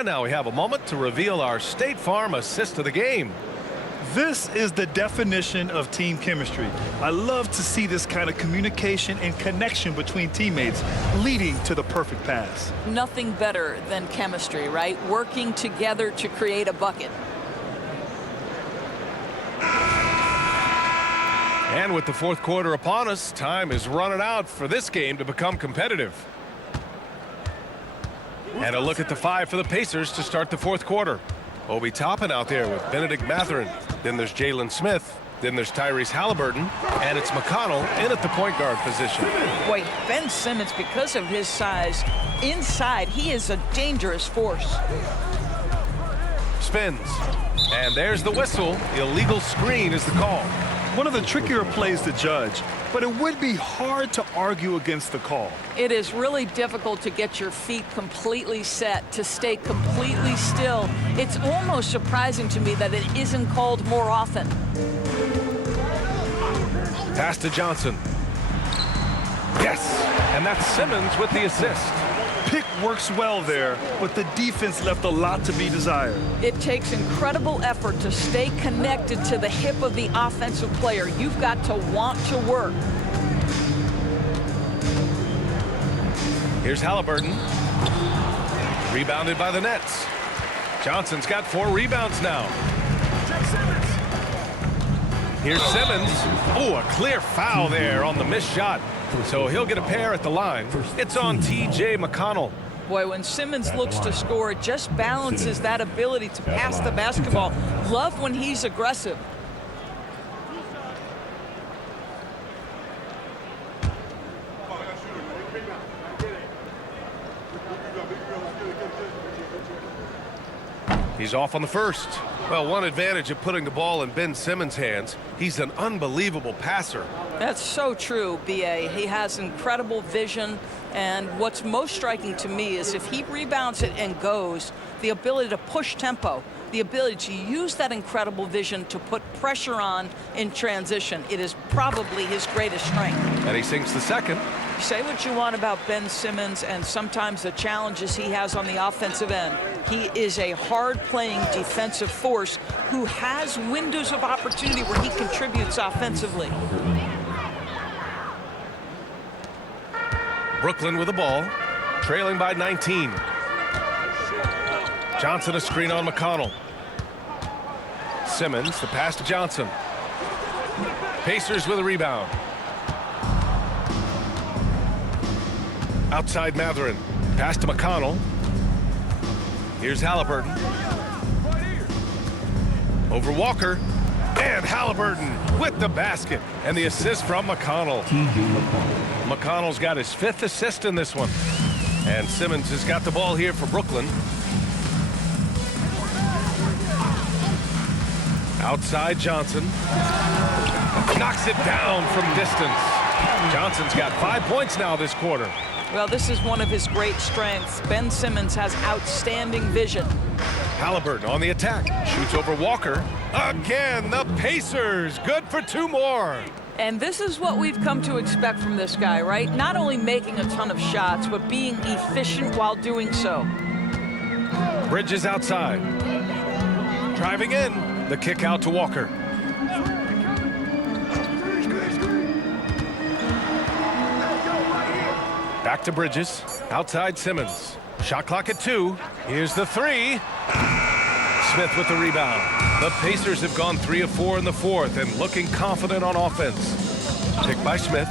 And now we have a moment to reveal our State Farm assist of the game. This is the definition of team chemistry. I love to see this kind of communication and connection between teammates leading to the perfect pass. Nothing better than chemistry, right? Working together to create a bucket. And with the fourth quarter upon us, time is running out for this game to become competitive. And a look at the five for the Pacers to start the fourth quarter. Obi Toppin out there with Benedict Mathurin. Then there's Jalen Smith. Then there's Tyrese Halliburton. And it's McConnell in at the point guard position. Boy, Ben Simmons, because of his size, inside, he is a dangerous force. Spins. And there's the whistle. Illegal screen is the call. One of the trickier plays to judge, but it would be hard to argue against the call. It is really difficult to get your feet completely set, to stay completely still. It's almost surprising to me that it isn't called more often. Pass to Johnson. Yes, and that's Simmons with the assist. Pick works well there, but the defense left a lot to be desired. It takes incredible effort to stay connected to the hip of the offensive player. You've got to want to work. Here's Halliburton. Rebounded by the Nets. Johnson's got 4 rebounds now. Here's Simmons. Oh, a clear foul there on the missed shot. So he'll get a pair at the line. It's on T.J. McConnell. Boy, when Simmons looks to score, it just balances that ability to pass the basketball. Love when he's aggressive. He's off on the first. Well, one advantage of putting the ball in Ben Simmons' hands, he's an unbelievable passer. That's so true, B.A. He has incredible vision, and what's most striking to me is if he rebounds it and goes, the ability to push tempo, the ability to use that incredible vision to put pressure on in transition. It is probably his greatest strength. And he sinks the second. Say what you want about Ben Simmons and sometimes the challenges he has on the offensive end. He is a hard-playing defensive force who has windows of opportunity where he contributes offensively. Brooklyn with the ball, trailing by 19. Johnson a screen on McConnell. Simmons, the pass to Johnson. Pacers with a rebound. Outside Mathurin. Pass to McConnell. Here's Halliburton. Over Walker. And Halliburton with the basket. And the assist from McConnell. McConnell's got his 5th assist in this one. And Simmons has got the ball here for Brooklyn. Outside Johnson. Knocks it down from distance. Johnson's got 5 points now this quarter. Well, this is one of his great strengths. Ben Simmons has outstanding vision. Halliburton on the attack. Shoots over Walker. Again, the Pacers. Good for 2 more. And this is what we've come to expect from this guy, right? Not only making a ton of shots, but being efficient while doing so. Bridges outside. Driving in. The kick out to Walker. Back to Bridges. Outside Simmons. Shot clock at 2. Here's the 3. Smith with the rebound. The Pacers have gone 3 of 4 in the fourth and looking confident on offense. Pick by Smith.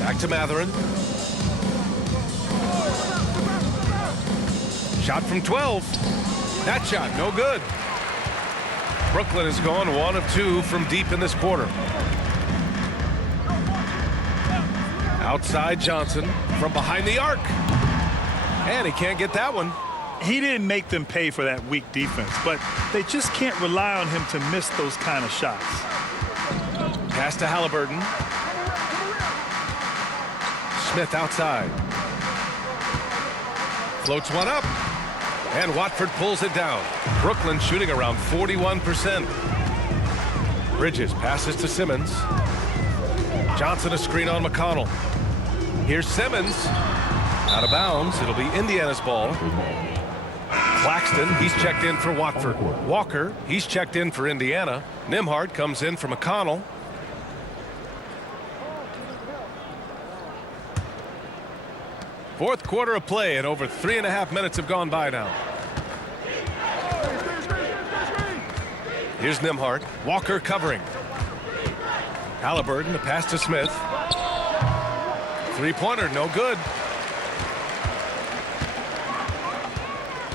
Back to Mathurin. Shot from 12. That shot, no good. Brooklyn has gone 1 of 2 from deep in this quarter. Outside Johnson from behind the arc. And he can't get that one. He didn't make them pay for that weak defense, but they just can't rely on him to miss those kind of shots. Pass to Halliburton. Smith outside. Floats one up. And Watford pulls it down. Brooklyn shooting around 41%. Bridges passes to Simmons. Johnson a screen on McConnell. Here's Simmons. Out of bounds. It'll be Indiana's ball. Claxton, he's checked in for Watford. Walker, he's checked in for Indiana. Nembhard comes in for McConnell. Fourth quarter of play, and over 3.5 minutes have gone by now. Here's Nembhard. Walker covering. Halliburton, the pass to Smith. Three-pointer, no good.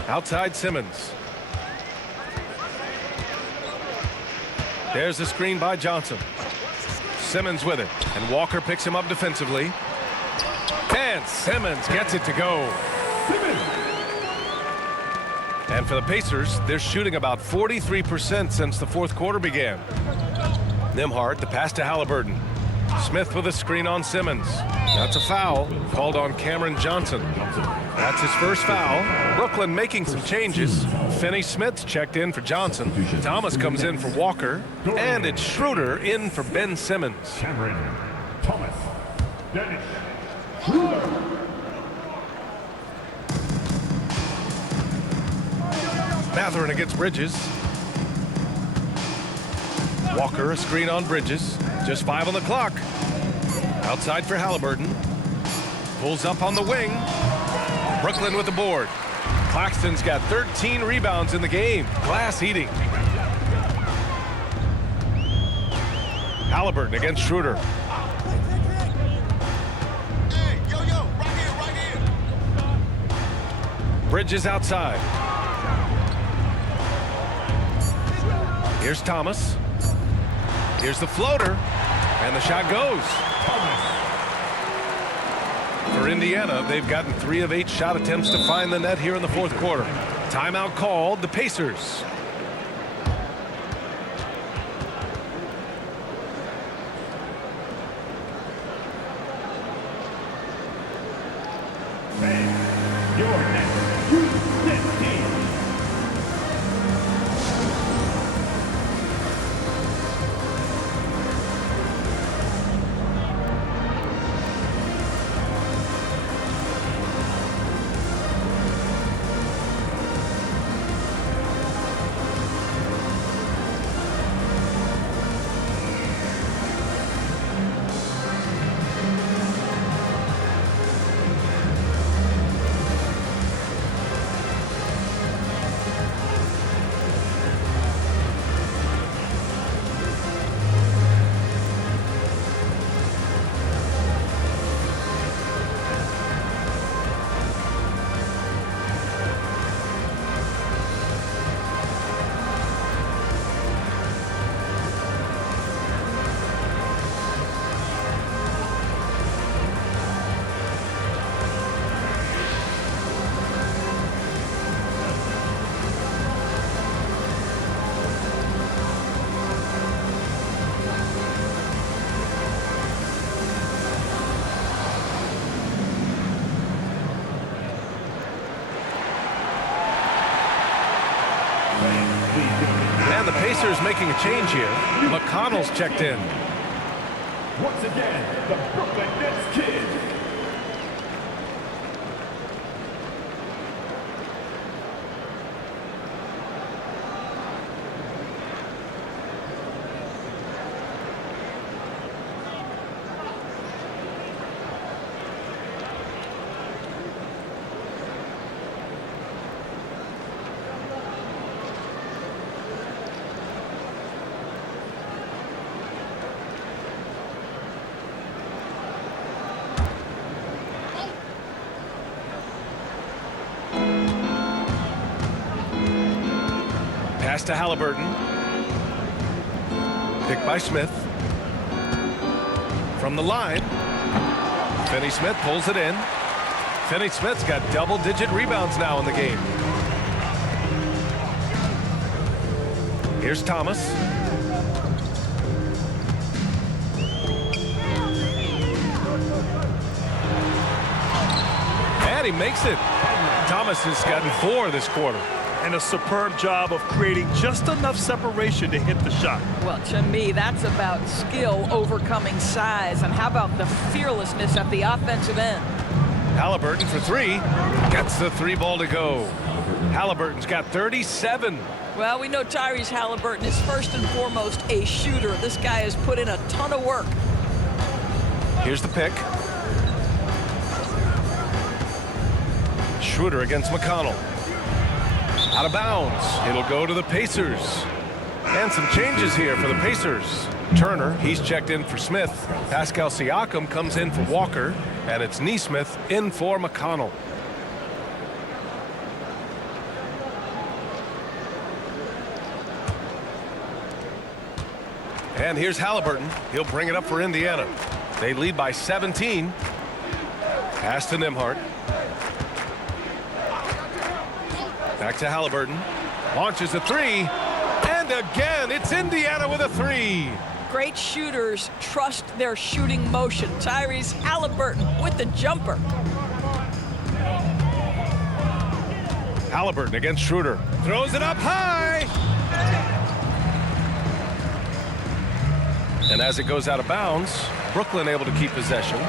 Outside Simmons. There's the screen by Johnson. Simmons with it, and Walker picks him up defensively. And Simmons gets it to go. And for the Pacers, they're shooting about 43% since the fourth quarter began. Nembhard, the pass to Halliburton. Smith with a screen on Simmons. That's a foul called on Cameron Johnson. That's his first foul. Brooklyn making some changes. Finney-Smith's checked in for Johnson. Thomas comes in for Walker. And it's Schroeder in for Ben Simmons. Cameron Thomas. Dennis Schroeder. Mathurin against Bridges. Walker, a screen on Bridges. Just 5 on the clock. Outside for Halliburton. Pulls up on the wing. Brooklyn with the board. Claxton's got 13 rebounds in the game. Glass eating. Halliburton against Schroeder. Bridges outside. Here's Thomas. Here's the floater. And the shot goes. For Indiana, they've gotten 3 of 8 shot attempts to find the net here in the fourth quarter. Timeout called, the Pacers. Your next Houston team. And the Pacers making a change here. McConnell's checked in. Once again, the Brooklyn Nets Kid. Pass to Halliburton. Picked by Smith. From the line. Finney-Smith pulls it in. Finney-Smith's got double-digit rebounds now in the game. Here's Thomas. And he makes it. Thomas has gotten 4 this quarter. And a superb job of creating just enough separation to hit the shot. Well, to me, that's about skill overcoming size. And how about the fearlessness at the offensive end? Halliburton for three. Gets the three ball to go. Halliburton's got 37. Well, we know Tyrese Halliburton is first and foremost a shooter. This guy has put in a ton of work. Here's the pick. Schroeder against McConnell. Out of bounds. It'll go to the Pacers. And some changes here for the Pacers. Turner, he's checked in for Smith. Pascal Siakam comes in for Walker. And it's Nesmith in for McConnell. And here's Halliburton. He'll bring it up for Indiana. They lead by 17. Pass to Nembhard. Back to Halliburton. Launches a three. And again, it's Indiana with a three. Great shooters trust their shooting motion. Tyrese Halliburton with the jumper. Halliburton against Schroeder. Throws it up high. And as it goes out of bounds, Brooklyn able to keep possession.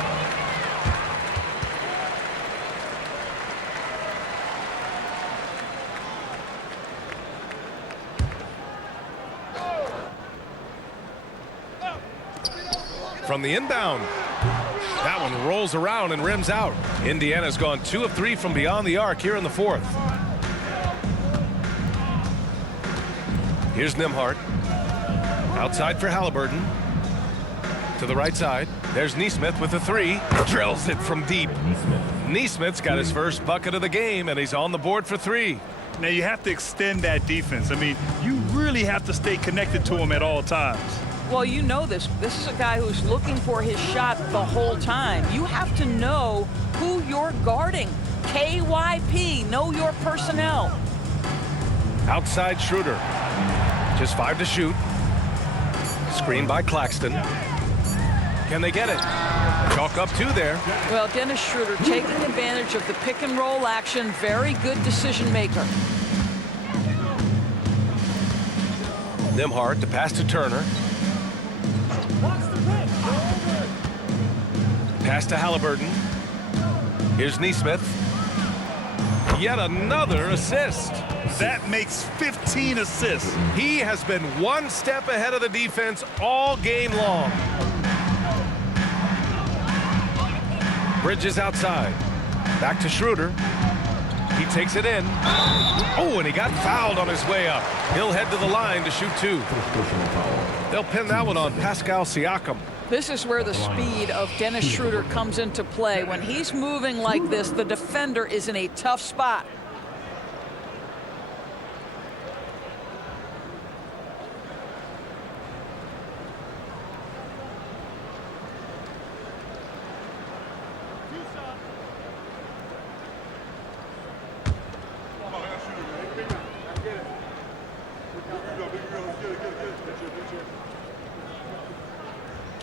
From the inbound. That one rolls around and rims out. Indiana's gone 2 of 3 from beyond the arc here in the fourth. Here's Nembhard. Outside for Halliburton. To the right side. There's Nesmith with a three. Drills it from deep. Nesmith's got his first bucket of the game, and he's on the board for three. Now you have to extend that defense. I mean, you really have to stay connected to him at all times. Well, you know this. This is a guy who's looking for his shot the whole time. You have to know who you're guarding. KYP, know your personnel. Outside Schroeder. Just 5 to shoot. Screen by Claxton. Can they get it? Chalk up 2 there. Well, Dennis Schroeder taking advantage of the pick and roll action. Very good decision maker. Nembhard to pass to Turner. Pass to Halliburton. Here's Nesmith. Yet another assist. That makes 15 assists. He has been one step ahead of the defense all game long. Bridges outside. Back to Schroeder. He takes it in. Oh, and he got fouled on his way up. He'll head to the line to shoot 2. They'll pin that one on Pascal Siakam. This is where the speed of Dennis Schroeder comes into play. When he's moving like this, the defender is in a tough spot.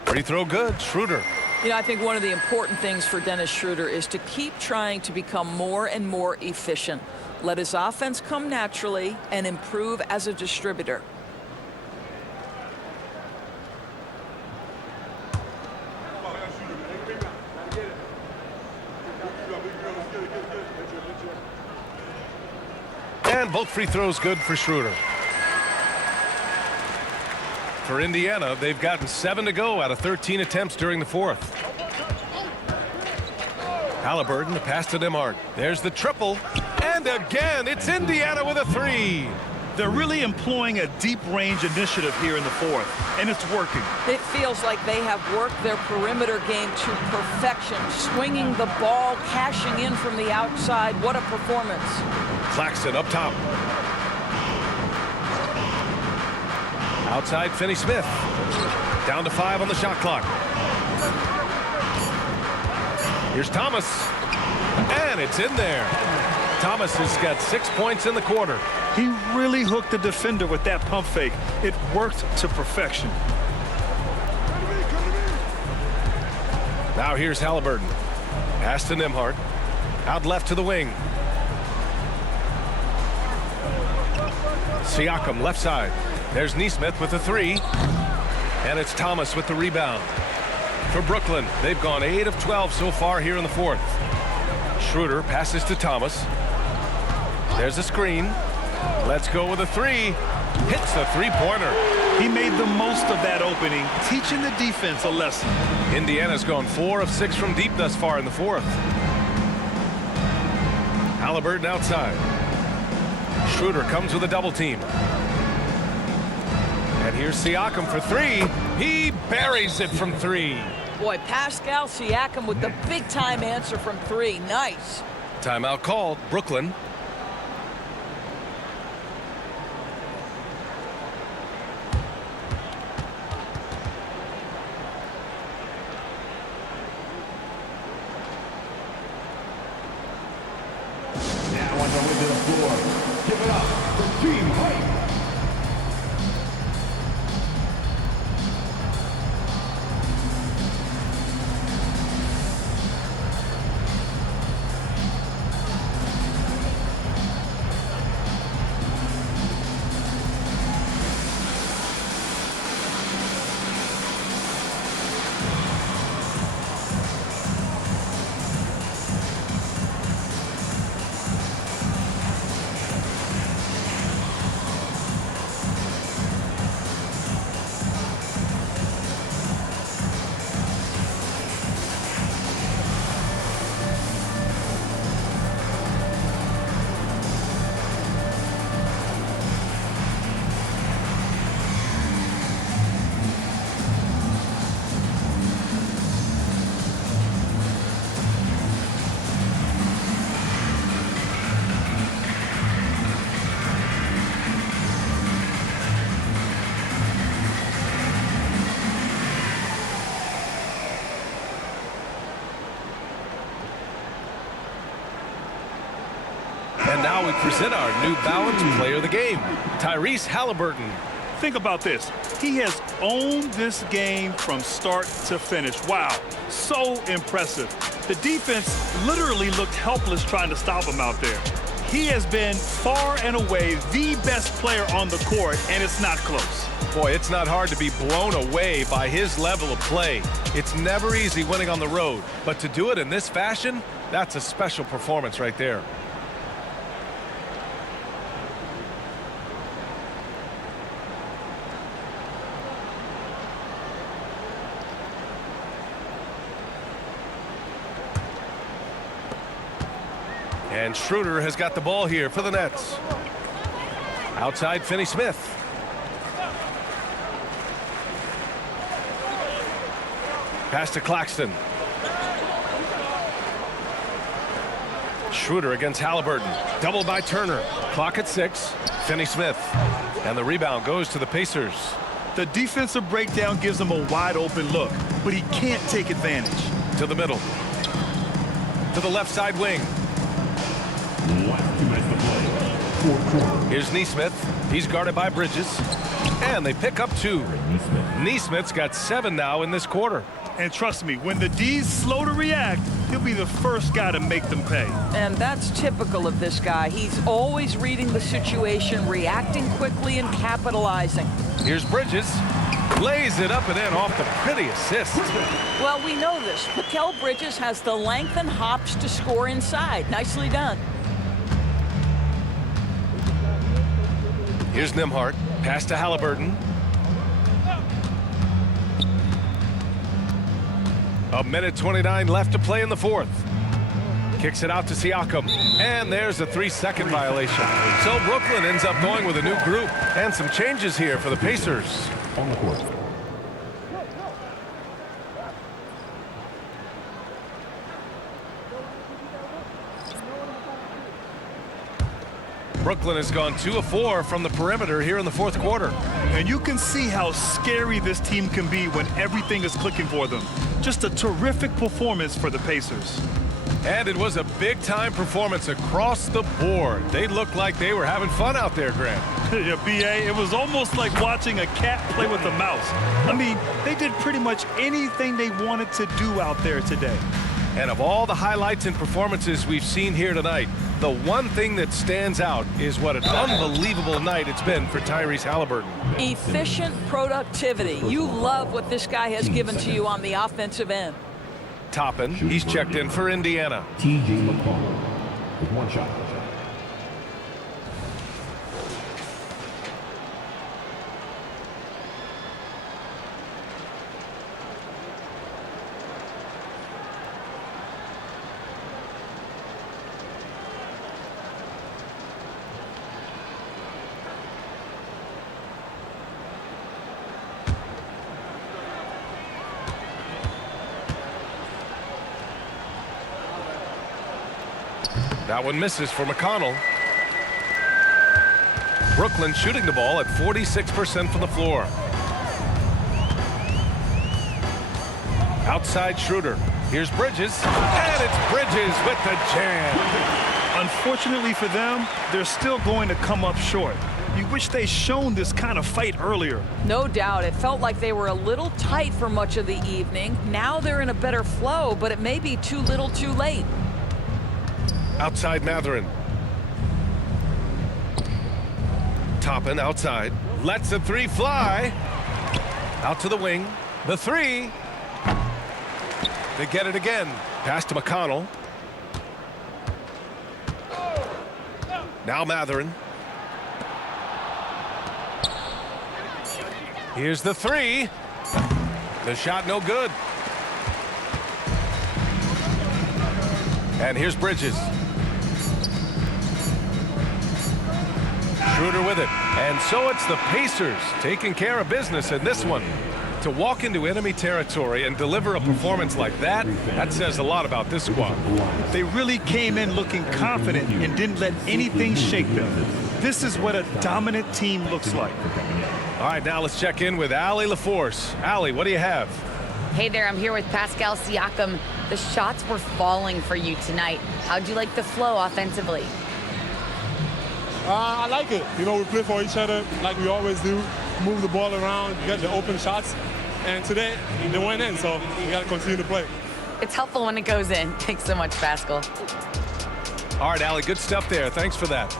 Free throw good. Schroeder. You know, I think one of the important things for Dennis Schroeder is to keep trying to become more and more efficient. Let his offense come naturally and improve as a distributor. And both free throws good for Schroeder. For Indiana, they've gotten 7 to go out of 13 attempts during the fourth. Halliburton, the pass to Nembhard. There's the triple. And again, it's Indiana with a three. They're really employing a deep range initiative here in the fourth, and it's working. It feels like they have worked their perimeter game to perfection, swinging the ball, cashing in from the outside. What a performance. Claxton up top. Outside, Finney-Smith. Down to 5 on the shot clock. Here's Thomas. And it's in there. Thomas has got 6 points in the quarter. He really hooked the defender with that pump fake. It worked to perfection. Now here's Halliburton. Pass to Nembhard. Out left to the wing. Siakam left side. There's Nesmith with the three. And it's Thomas with the rebound. For Brooklyn, they've gone 8 of 12 so far here in the fourth. Schroeder passes to Thomas. There's a screen. Let's go with a three. Hits the three-pointer. He made the most of that opening, teaching the defense a lesson. Indiana's gone 4 of 6 from deep thus far in the fourth. Haliburton outside. Schroeder comes with a double team. And here's Siakam for three. He buries it from three. Boy, Pascal Siakam with the big-time answer from three. Nice. Timeout called. Brooklyn. Now on the way to the floor. Give it up for Team Hype. And now we present our New Balance player of the game, Tyrese Haliburton. Think about this. He has owned this game from start to finish. Wow, so impressive. The defense literally looked helpless trying to stop him out there. He has been far and away the best player on the court, and it's not close. Boy, it's not hard to be blown away by his level of play. It's never easy winning on the road, but to do it in this fashion, that's a special performance right there. And Schroeder has got the ball here for the Nets. Outside, Finney-Smith. Pass to Claxton. Schroeder against Haliburton. Doubled by Turner. Clock at 6. Finney-Smith. And the rebound goes to the Pacers. The defensive breakdown gives him a wide open look, but he can't take advantage. To the middle. To the left side wing. Here's Nesmith. He's guarded by Bridges. And they pick up 2. Nesmith's got 7 now in this quarter. And trust me, when the D's slow to react, he'll be the first guy to make them pay. And that's typical of this guy. He's always reading the situation, reacting quickly and capitalizing. Here's Bridges. Lays it up and in off the pretty assist. Well, we know this. Mikal Bridges has the length and hops to score inside. Nicely done. Here's Nembhard. Pass to Haliburton. A minute 29 left to play in the fourth. Kicks it out to Siakam. And there's a 3-second violation. So Brooklyn ends up going with a new group. And some changes here for the Pacers. On the court. Brooklyn has gone 2 of 4 from the perimeter here in the fourth quarter. And you can see how scary this team can be when everything is clicking for them. Just a terrific performance for the Pacers. And it was a big-time performance across the board. They looked like they were having fun out there, Grant. Yeah, B.A., it was almost like watching a cat play with a mouse. I mean, they did pretty much anything they wanted to do out there today. And of all the highlights and performances we've seen here tonight, the one thing that stands out is what an unbelievable night it's been for Tyrese Haliburton. Efficient productivity. You love what this guy has given to you on the offensive end. Toppin, he's checked in for Indiana. T.J. McConnell with 1 shot. That one misses for McConnell. Brooklyn shooting the ball at 46% from the floor. Outside Schroeder. Here's Bridges. And it's Bridges with the jam. Unfortunately for them, they're still going to come up short. You wish they'd shown this kind of fight earlier. No doubt. It felt like they were a little tight for much of the evening. Now they're in a better flow, but it may be too little too late. Outside Mathurin. Toppin outside. Lets the 3 fly. Out to the wing. The 3. They get it again. Pass to McConnell. Now Mathurin. Here's the 3. The shot no good. And here's Bridges. Schroeder with it. And so it's the Pacers taking care of business in this one. To walk into enemy territory and deliver a performance like that, that says a lot about this squad. They really came in looking confident and didn't let anything shake them. This is what a dominant team looks like. All right, now let's check in with Allie LaForce. Allie, what do you have? Hey there, I'm here with Pascal Siakam. The shots were falling for you tonight. How'd you like the flow offensively? I like it. You know, we play for each other like we always do. Move the ball around, get the open shots. And today, they went in, so we got to continue to play. It's helpful when it goes in. Thanks so much, Pascal. All right, Allie, good stuff there. Thanks for that.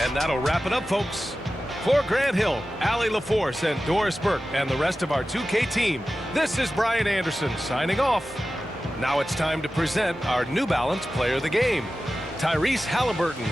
And that'll wrap it up, folks. For Grant Hill, Allie LaForce, and Doris Burke, and the rest of our 2K team, this is Brian Anderson signing off. Now it's time to present our New Balance Player of the Game, Tyrese Halliburton.